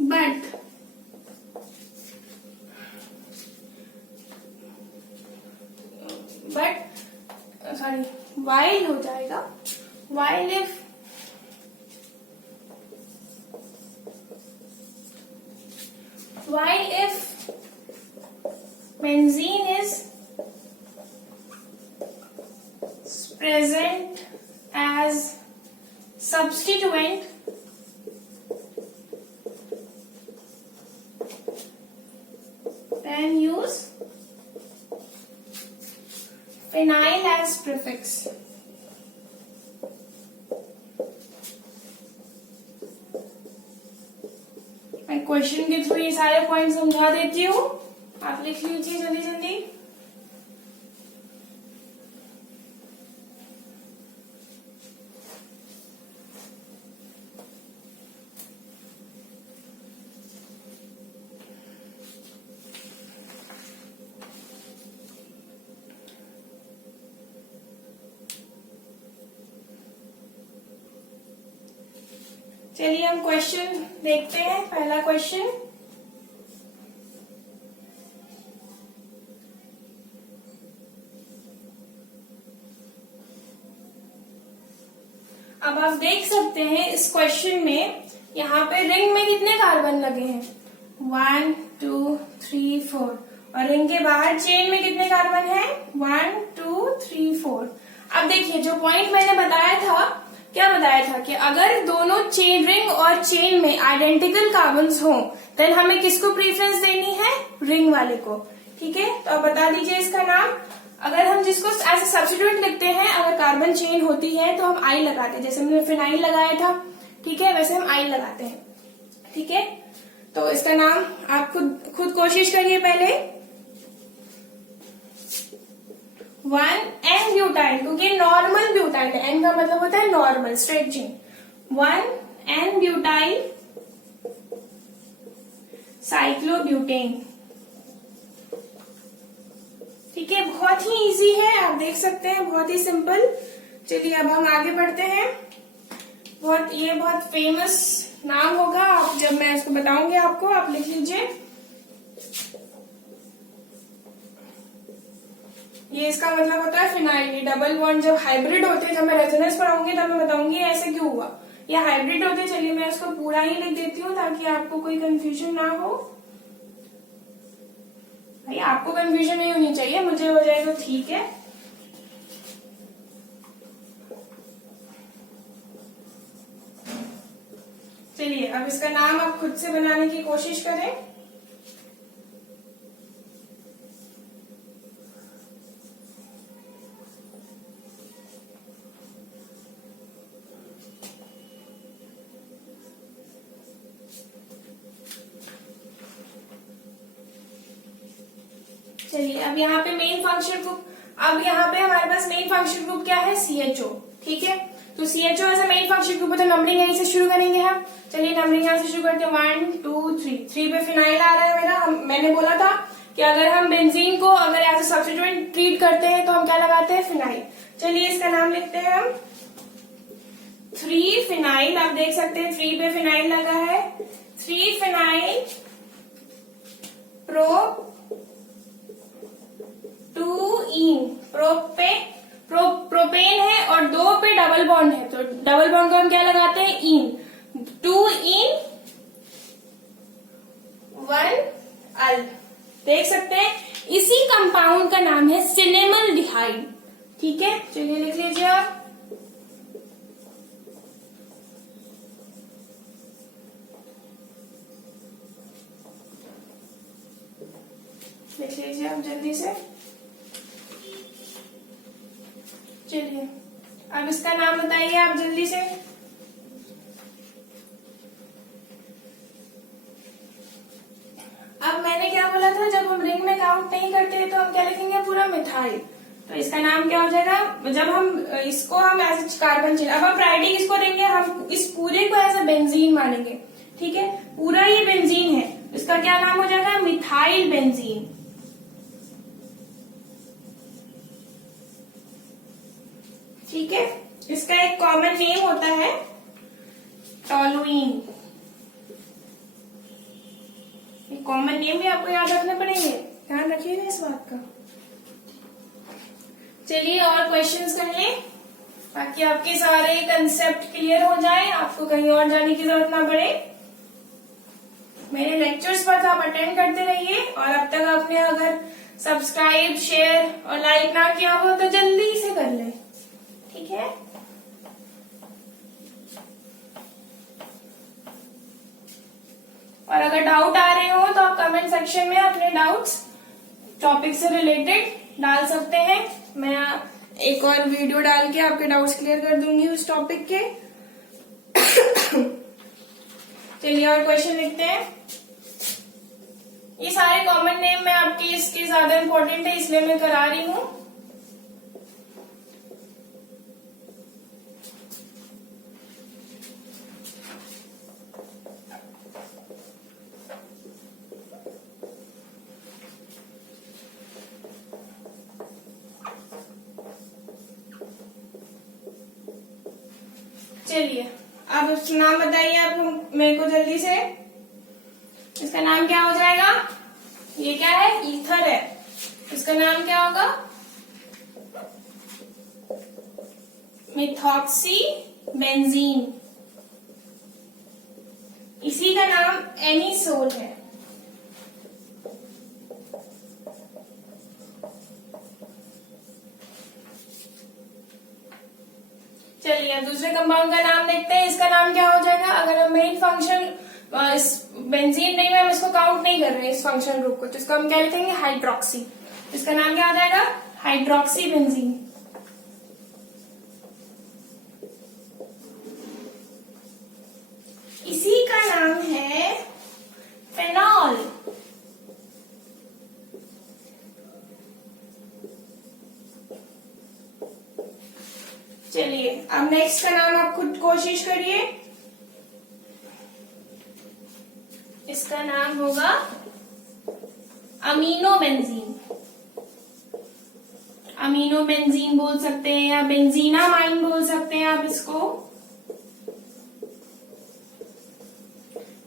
but while हो जाएगा, while if benzene is present as substituent, then use phenyl as prefix। मैं question के through ये सारे point समझा देती हूँ, आप लिख लीजिए जल्दी जल्दी। चलिए हम क्वेश्चन देखते हैं। पहला क्वेश्चन, अब आप देख सकते हैं इस क्वेश्चन में यहाँ पे रिंग में कितने कार्बन लगे हैं, 1 2 3 4, और रिंग के बाहर चेन में कितने कार्बन है, 1 2 3 4। अब देखिए जो पॉइंट मैंने बताया था, क्या बताया था कि अगर दोनों चेन रिंग और चेन में आइडेंटिकल कार्बन्स हों देन हमें किसको प्रीफरेंस देनी है, रिंग वाले को। ठीक है, तो अब बता दीजिए इसका नाम। अगर हम जिसको एज ए सब्स्टिट्यूएंट लिखते हैं, अगर कार्बन चेन होती है तो हम आई लगाते हैं, जैसे हमने फिनाइल लगाया था, ठीक है, वैसे हम आई लगाते हैं। ठीक है, तो इसका नाम आप खुद कोशिश करिए पहले। 1N ब्यूटाइल, क्योंकि नॉर्मल ब्यूटाइल है, N का मतलब होता है normal straight chain. 1N butyl cyclobutane. ठीक है, बहुत ही इजी है, आप देख सकते हैं, बहुत ही सिंपल। चलिए अब हम आगे बढ़ते हैं। ये बहुत फेमस नाम होगा, आप जब मैं इसको बताऊंगी आपको, आप लिख लीजिए। ये इसका मतलब होता है फिनाइल। ये डबल बॉन्ड जब हाइब्रिड होते हैं, जब मैं रेजोनेंस पढ़ाऊंगी तब मैं बताऊंगी ऐसे क्यों हुआ, ये हाइब्रिड होते हैं। चलिए मैं इसको पूरा ही लिख देती हूँ ताकि आपको कोई कंफ्यूजन ना हो। भाई आपको कंफ्यूजन नहीं होनी चाहिए, मुझे हो जाए तो ठीक है। चलिए अब इसका नाम आप खुद से बनाने की कोशिश करें। चलिए अब यहाँ पे मेन फंक्शन ग्रुप, अब यहाँ पे हमारे पास मेन फंक्शन ग्रुप क्या है, CHO। ठीक है, तो CHO as main function group है, तो नंबरिंग यहीं से शुरू करेंगे हम। चलिए नंबरिंग यहाँ से शुरू करते हैं, 1 2 3। 3 पे फिनाइल आ रहा है मेरा। मैंने बोला था कि अगर हम बेंजीन को अगर एज ए सब्स्टिट्यूएंट ट्रीट करते हैं तो हम क्या लगाते हैं, फिनाइल। चलिए इसका नाम लिखते हैं हम 3 फिनाइल। आप देख सकते हैं 3 पे फिनाइल लगा है, 3 फिनाइल प्रो 2इन। प्रोपेन है और 2 पे डबल बॉन्ड है, तो डबल बॉन्ड को हम क्या लगाते हैं, इन। 2इन 1 अल। देख सकते हैं इसी कंपाउंड का नाम है सिनेमल्डिहाइड। ठीक है, चलिए लिख लीजिए आप। लिख लीजिए आप जल्दी से। चलिए अब इसका नाम बताइए आप जल्दी से। अब मैंने क्या बोला था, जब हम रिंग में काउंट नहीं करते तो हम क्या लिखेंगे, पूरा मिथाइल। तो इसका नाम क्या हो जाएगा, जब हम इसको हम एज कार्बन चेन, अब हम प्रायोरिटी किसको देंगे, हम इस पूरे को एज ए बेंजीन मानेंगे। ठीक है, पूरा ये बेंजीन है, इसका क्या नाम हो जाएगा, मिथाइल बेंजीन। ठीक है, इसका एक कॉमन नेम होता है टॉलुइन। कॉमन नेम भी आपको याद रखने पड़ेंगे, ध्यान रखिएगा इस बात का। चलिए और क्वेश्चंस कर लें ताकि आपके सारे कंसेप्ट क्लियर हो जाए, आपको कहीं और जाने की जरूरत ना पड़े। मेरे लेक्चर्स पर आप अटेंड करते रहिए, और अब तक आपने अगर सब्सक्राइब, शेयर और लाइक ना किया हो तो जल्दी से कर लें। ठीक है, और अगर डाउट आ रहे हो तो आप कमेंट सेक्शन में अपने डाउट्स टॉपिक से रिलेटेड डाल सकते हैं। मैं एक और वीडियो डाल के आपके डाउट्स क्लियर कर दूंगी उस टॉपिक के। चलिए और क्वेश्चन लिखते हैं। ये सारे कॉमन नेम में आपके इसके ज्यादा इंपॉर्टेंट है इसलिए मैं करा रही हूं। चलिए अब नाम बताइए आप मेरे को जल्दी से। इसका नाम क्या हो जाएगा, ये क्या है, ईथर है, इसका नाम क्या होगा, मिथॉक्सी बेंजीन, इसी का नाम एनीसोल है। चलिए अब दूसरे कंपाउंड का नाम देखते हैं। इसका नाम क्या हो जाएगा? अगर हम मेन फंक्शन इस बेंजीन नहीं, हम इसको काउंट नहीं कर रहे हैं इस फंक्शन ग्रुप को, तो इसको हम क्या लिखेंगे? हाइड्रोक्सी। इसका नाम क्या हो जाएगा? Hydroxy benzene. इसी का नाम है फेनॉल। चलिए अब नेक्स्ट का नाम आप खुद कोशिश करिए। इसका नाम होगा अमीनो बेंजीन। अमीनो बेंजीन बोल सकते हैं या बेंजीनामाइन बोल सकते हैं आप इसको।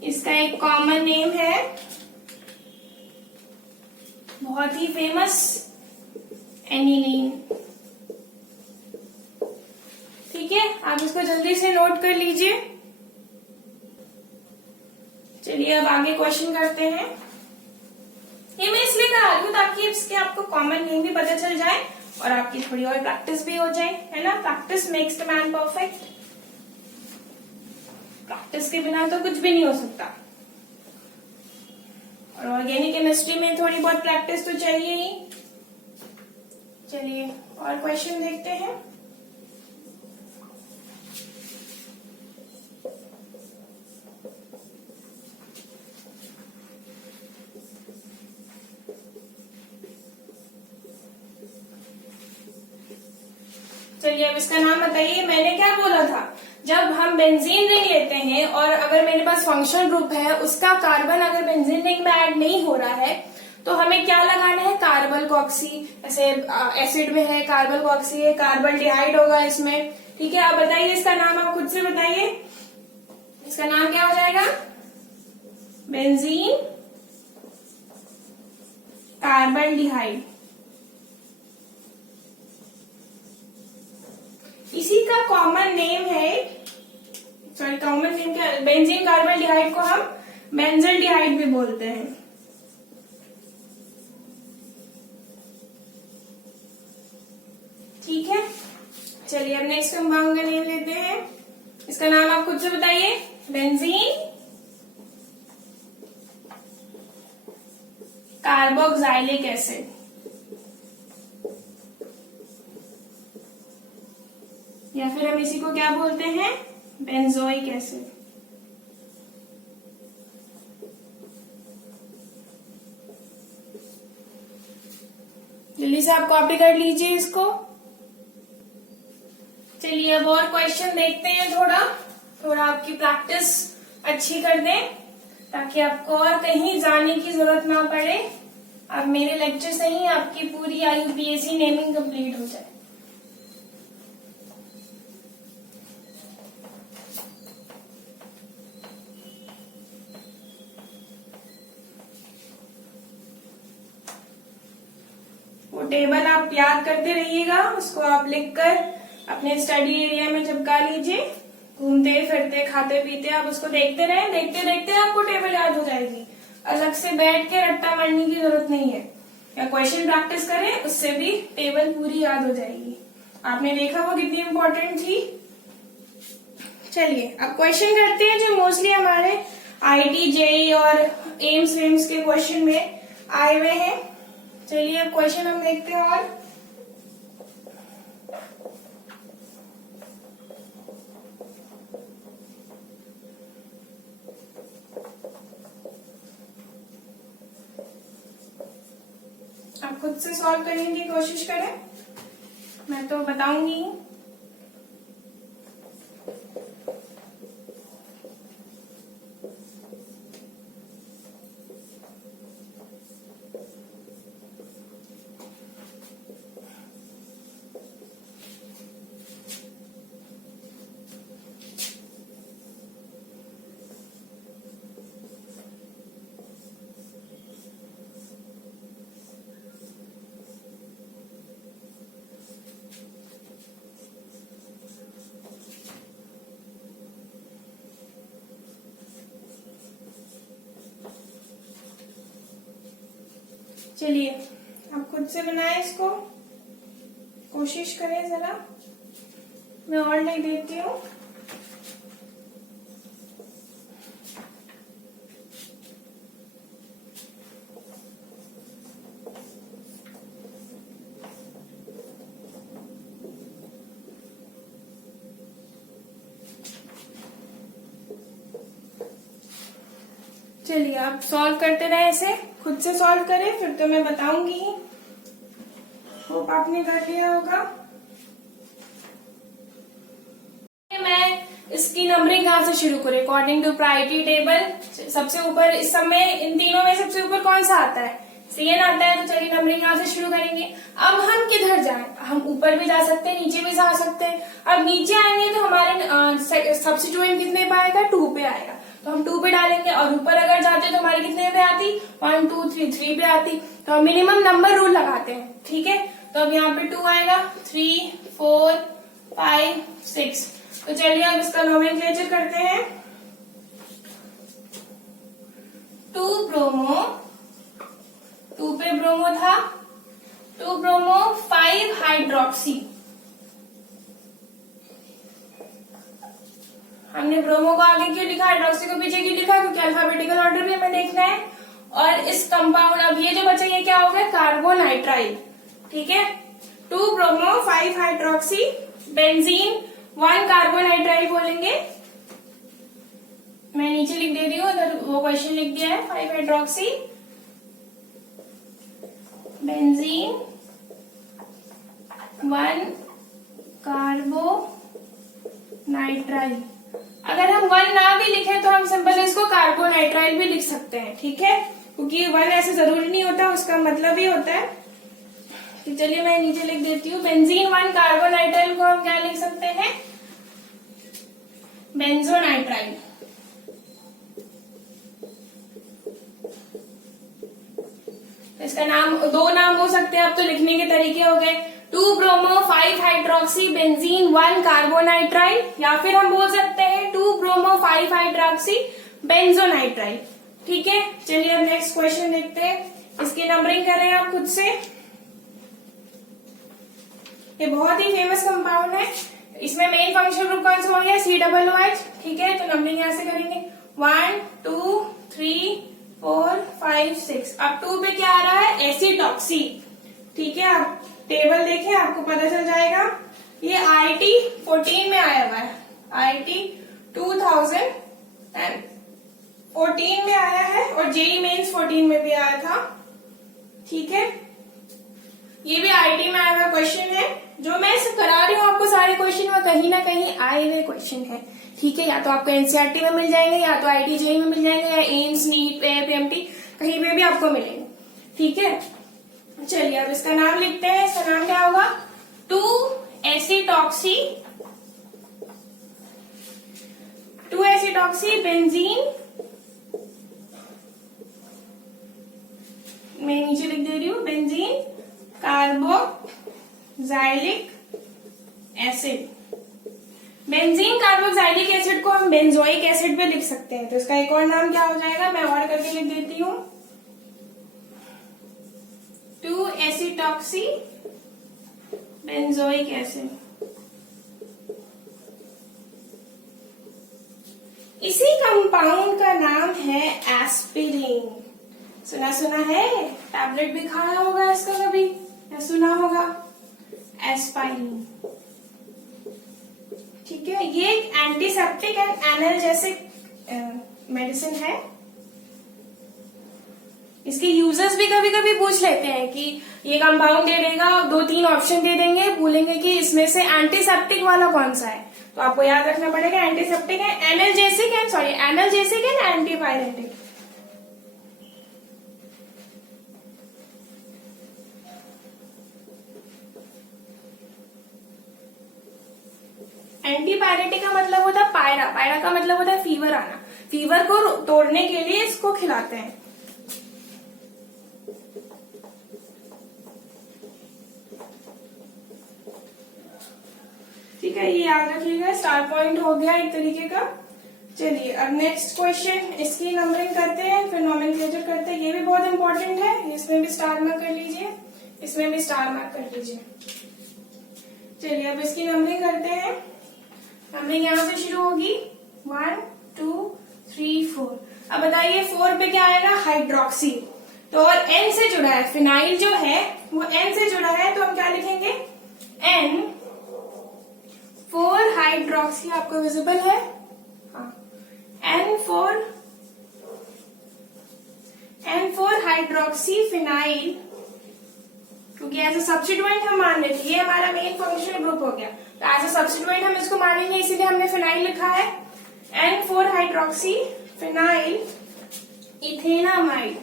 इसका एक कॉमन नेम है, बहुत ही फेमस, एनिलीन। ठीक है, आप इसको जल्दी से नोट कर लीजिए। चलिए अब आगे क्वेश्चन करते हैं। ये मैं इसलिए करा रही हूँ ताकि इसके आपको कॉमन नेम भी पता चल जाए और आपकी थोड़ी और प्रैक्टिस भी हो जाए, है ना। Practice makes the man perfect. Practice के बिना तो कुछ भी नहीं हो सकता, और ऑर्गेनिक केमिस्ट्री में थोड़ी बहुत प्रैक्टिस तो चाहिए ही। चलिए और क्वेश्चन देखते हैं। चलिए अब इसका नाम बताइए। मैंने क्या बोला था? जब हम बेंजीन रिंग लेते हैं और अगर मेरे पास फंक्शनल ग्रुप है, उसका कार्बन अगर बेंजीन रिंग में ऐड नहीं हो रहा है, तो हमें क्या लगाना है? कार्बल कॉक्सी। ऐसे एसिड में है कार्बल कॉक्सी है, कार्बन डिहाइड होगा इसमें। ठीक है, आप बताइए इसका नाम, आप खुद से बताइए। इसका नाम क्या हो जाएगा? बेंजीन कार्बन डिहाइड। इसी का कॉमन नेम है, सॉरी कॉमन नेम क्या? बेंजीन कार्बन डिहाइड को हम बेंजल डिहाइड भी बोलते हैं। ठीक है, चलिए अब नेक्स्ट कंपाउंड का नेम लेते हैं। इसका नाम आप खुद से बताइए। Benzene carboxylic acid. या फिर हम इसी को क्या बोलते हैं? Benzoic acid. जल्दी से आप कॉपी कर लीजिए इसको। चलिए अब और क्वेश्चन देखते हैं। थोड़ा आपकी प्रैक्टिस अच्छी कर दें ताकि आपको और कहीं जाने की जरूरत ना पड़े। अब मेरे लेक्चर से ही आपकी पूरी IUPAC नेमिंग कंप्लीट हो जाए। वो टेबल आप याद करते रहिएगा, उसको आप लिखकर अपने स्टडी एरिया में चिपका लीजिए। घूमते फिरते खाते पीते आप उसको देखते रहे, देखते देखते आपको टेबल याद हो जाएगी। अलग से बैठ के रट्टा मारने की जरूरत नहीं है, या क्वेश्चन प्रैक्टिस करें, उससे भी टेबल पूरी याद हो जाएगी। आपने देखा वो कितनी इम्पोर्टेंट थी। चलिए अब क्वेश्चन करते हैं जो मोस्टली हमारे IIT JEE और एम्स के क्वेश्चन में आए हुए हैं। चलिए अब क्वेश्चन हम देखते हैं। और आप खुद से सॉल्व करने की कोशिश करें, मैं तो बताऊंगी। चलिए आप खुद से बनाए इसको, कोशिश करें जरा। मैं और लिख देती हूँ। चलिए आप सॉल्व करते रहे, ऐसे खुद से सॉल्व करें, फिर तो मैं बताऊंगी ही। होप आपने कर लिया होगा। मैं इसकी नंबरिंग कहाँ से शुरू करें? अकॉर्डिंग टू प्रायोरिटी टेबल सबसे ऊपर इस समय इन तीनों में सबसे ऊपर कौन सा आता है? CN आता है। तो चलिए नंबरिंग यहाँ से शुरू करेंगे। अब हम किधर जाएं? हम ऊपर भी जा सकते हैं, नीचे भी जा सकते हैं। अब नीचे आएंगे तो हमारे सब्स्टिट्यूएंट कितने पे आएगा? 2 पे आएगा, तो हम 2 पे डालेंगे। और ऊपर अगर जाते तो हमारी कितने पे आती? 1 2 3 पे आती। तो हम मिनिमम नंबर रूल लगाते हैं, ठीक है। तो अब यहाँ पे 2 आएगा, 3 4 5 6। तो चलिए अब इसका नोमेनक्लेचर करते हैं। 2 ब्रोमो, 2 पे ब्रोमो था, 2 ब्रोमो 5 हाइड्रोक्सी। हमने ब्रोमो को आगे क्यों लिखा, हाइड्रोक्सी को पीछे क्यों लिखा? क्योंकि अल्फाबेटिकल ऑर्डर भी हमें देखना है। और इस कंपाउंड, अब ये जो बचा ये क्या हो गया? कार्बोनाइट्राइल, ठीक है। 2 ब्रोमो 5 हाइड्रोक्सी बेंजीन 1 कार्बोनाइट्राइल बोलेंगे। मैं नीचे लिख दे रही हूँ, उधर वो क्वेश्चन लिख दिया है। 5 हाइड्रोक्सी बेंजीन 1 कार्बोनाइट्राइल। अगर हम 1 ना भी लिखे तो हम सिंपल इसको कार्बोनाइट्राइल भी लिख सकते हैं, ठीक है। क्योंकि 1 ऐसे जरूरी नहीं होता, उसका मतलब ही होता है। तो चलिए मैं नीचे लिख देती हूँ। बेंजीन 1 कार्बोनाइट्राइल को हम क्या लिख सकते हैं? बेंजोनाइट्राइल। इसका नाम 2 नाम हो सकते हैं, अब तो लिखने के तरीके हो गए। 2 ब्रोमो 5 हाइड्रोक्सी बेंजीन 1 कार्बोनाइट्राइल, या फिर हम बोल सकते हैं 2 ब्रोमो 5 हाइड्रोक्सी बेंजोनाइट्राइल, ठीक है। चलिए अब नेक्स्ट क्वेश्चन देखते हैं। इसकी नंबरिंग कर रहे हैं आप खुद से। ये बहुत ही फेमस कंपाउंड है। इसमें मेन फंक्शनल ग्रुप कौन सा हो गया? COOH, ठीक है। तो नंबरिंग यहां से करेंगे 1 2 3 4 5 6। अब 2 पे क्या आ रहा है? एसिटॉक्सी, ठीक है। आप टेबल देखें, आपको पता चल जाएगा। ये IIT 14 में आया हुआ है, IIT 2014 में आया है, और JEE मेंस 14 में भी आया था, ठीक है। ये भी IIT में आया हुआ क्वेश्चन है। जो मैं करा रही हूँ आपको सारे क्वेश्चन, वो कहीं ना कहीं आए हुए क्वेश्चन है, ठीक है। या तो आपको NCERT में मिल जाएंगे, या तो IIT JEE में मिल जाएंगे, या एम्स नीट PMT कहीं पे भी आपको मिलेंगे, ठीक है। चलिए अब इसका नाम लिखते हैं। इसका नाम क्या होगा? 2 एसिटॉक्सी बेंजीन, मैं नीचे लिख दे रही हूँ, benzene carboxylic acid. Benzene carboxylic acid को हम बेंजोइक एसिड भी लिख सकते हैं। तो इसका एक और नाम क्या हो जाएगा? मैं और करके लिख देती हूँ। 2 एसिटॉक्सी बेंजोइक एसिड। इसी कंपाउंड का नाम है एस्पिरिन। सुना है, टैबलेट भी खाया होगा इसका कभी, या सुना होगा? एस्पाइरिन, ठीक है। ये एक एंटीसेप्टिक एंड एनाल्जेसिक मेडिसिन है। इसके यूजर्स भी कभी कभी पूछ लेते हैं कि ये कंपाउंड दे देगा, 2-3 ऑप्शन दे देंगे, बोलेंगे कि इसमें से एंटीसेप्टिक वाला कौन सा है। तो आपको याद रखना पड़ेगा एंटीसेप्टिक है, एनाल्जेसिक एंड एंटीपायरेटिक। एंटीपायरेटिक का मतलब होता है पायरा, पायरा का मतलब होता है फीवर आना। फीवर को तोड़ने के लिए इसको खिलाते हैं। ठीक है, ये याद रखिएगा, स्टार पॉइंट हो गया एक तरीके का। चलिए अब नेक्स्ट क्वेश्चन, इसकी नंबरिंग करते हैं, फिर नोमेनक्लेचर करते हैं, ये भी बहुत इंपॉर्टेंट है, इसमें भी स्टार मार्क कर लीजिए, इसमें भी स्टार मार्क कर लीजिए। चलिए अब इसकी नंबरिंग करते हैं। नंबरिंग यहाँ से शुरू होगी 1 2 3 4। अब बताइए 4 पे क्या आएगा, हाइड्रोक्सी। तो और N से जुड़ा है, फिनाइल जो है वो N से जुड़ा है, तो हम क्या लिखेंगे, N 4 हाइड्रोक्सी। आपको विजिबल है, हाँ, N 4 हाइड्रोक्सी फिनाइल, क्योंकि एज अ सब्स्टिट्यूएंट हम मान लेते, ये हमारा मेन फंक्शनल ग्रुप हो गया, तो एज अ सब्स्टिट्यूएंट हम इसको मानेंगे, इसीलिए हमने फिनाइल लिखा है। N 4 hydroxy phenyl ethanamide.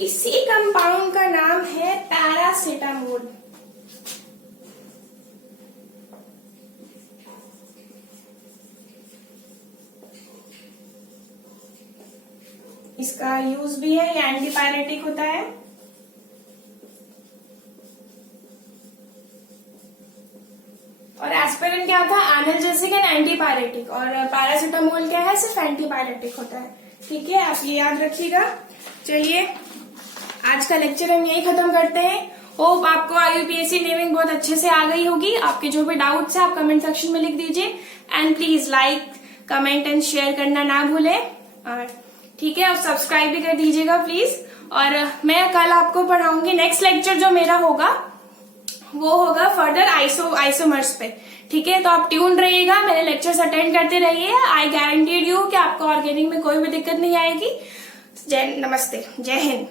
इसी कंपाउंड का नाम है पैरासीटामोल। इसका यूज भी है, ये एंटीपायरेटिक होता है। और एस्पिरिन क्या था, एनाल्जेसिक एंड एंटीपायरेटिक, और पैरासीटामोल क्या है, सिर्फ एंटीपायरेटिक होता है। ठीक है, आप ये याद रखिएगा। चलिए आज का लेक्चर हम यही खत्म करते हैं। होप आपको IUPAC नेमिंग बहुत अच्छे से आ गई होगी। आपके जो भी डाउट्स है आप कमेंट सेक्शन में लिख दीजिए, and please like comment and share करना ना भूलें। और ठीक है, आप सब्सक्राइब भी कर दीजिएगा प्लीज। और मैं कल आपको पढ़ाऊंगी, नेक्स्ट लेक्चर जो मेरा होगा वो होगा फर्दर आइसोमर्स पे। ठीक है, तो आप ट्यून रहिएगा, मेरे लेक्चर्स अटेंड करते रहिए। आई गारंटीड यू कि आपको ऑर्गेनिक में कोई भी दिक्कत नहीं आएगी। नमस्ते, जय हिंद।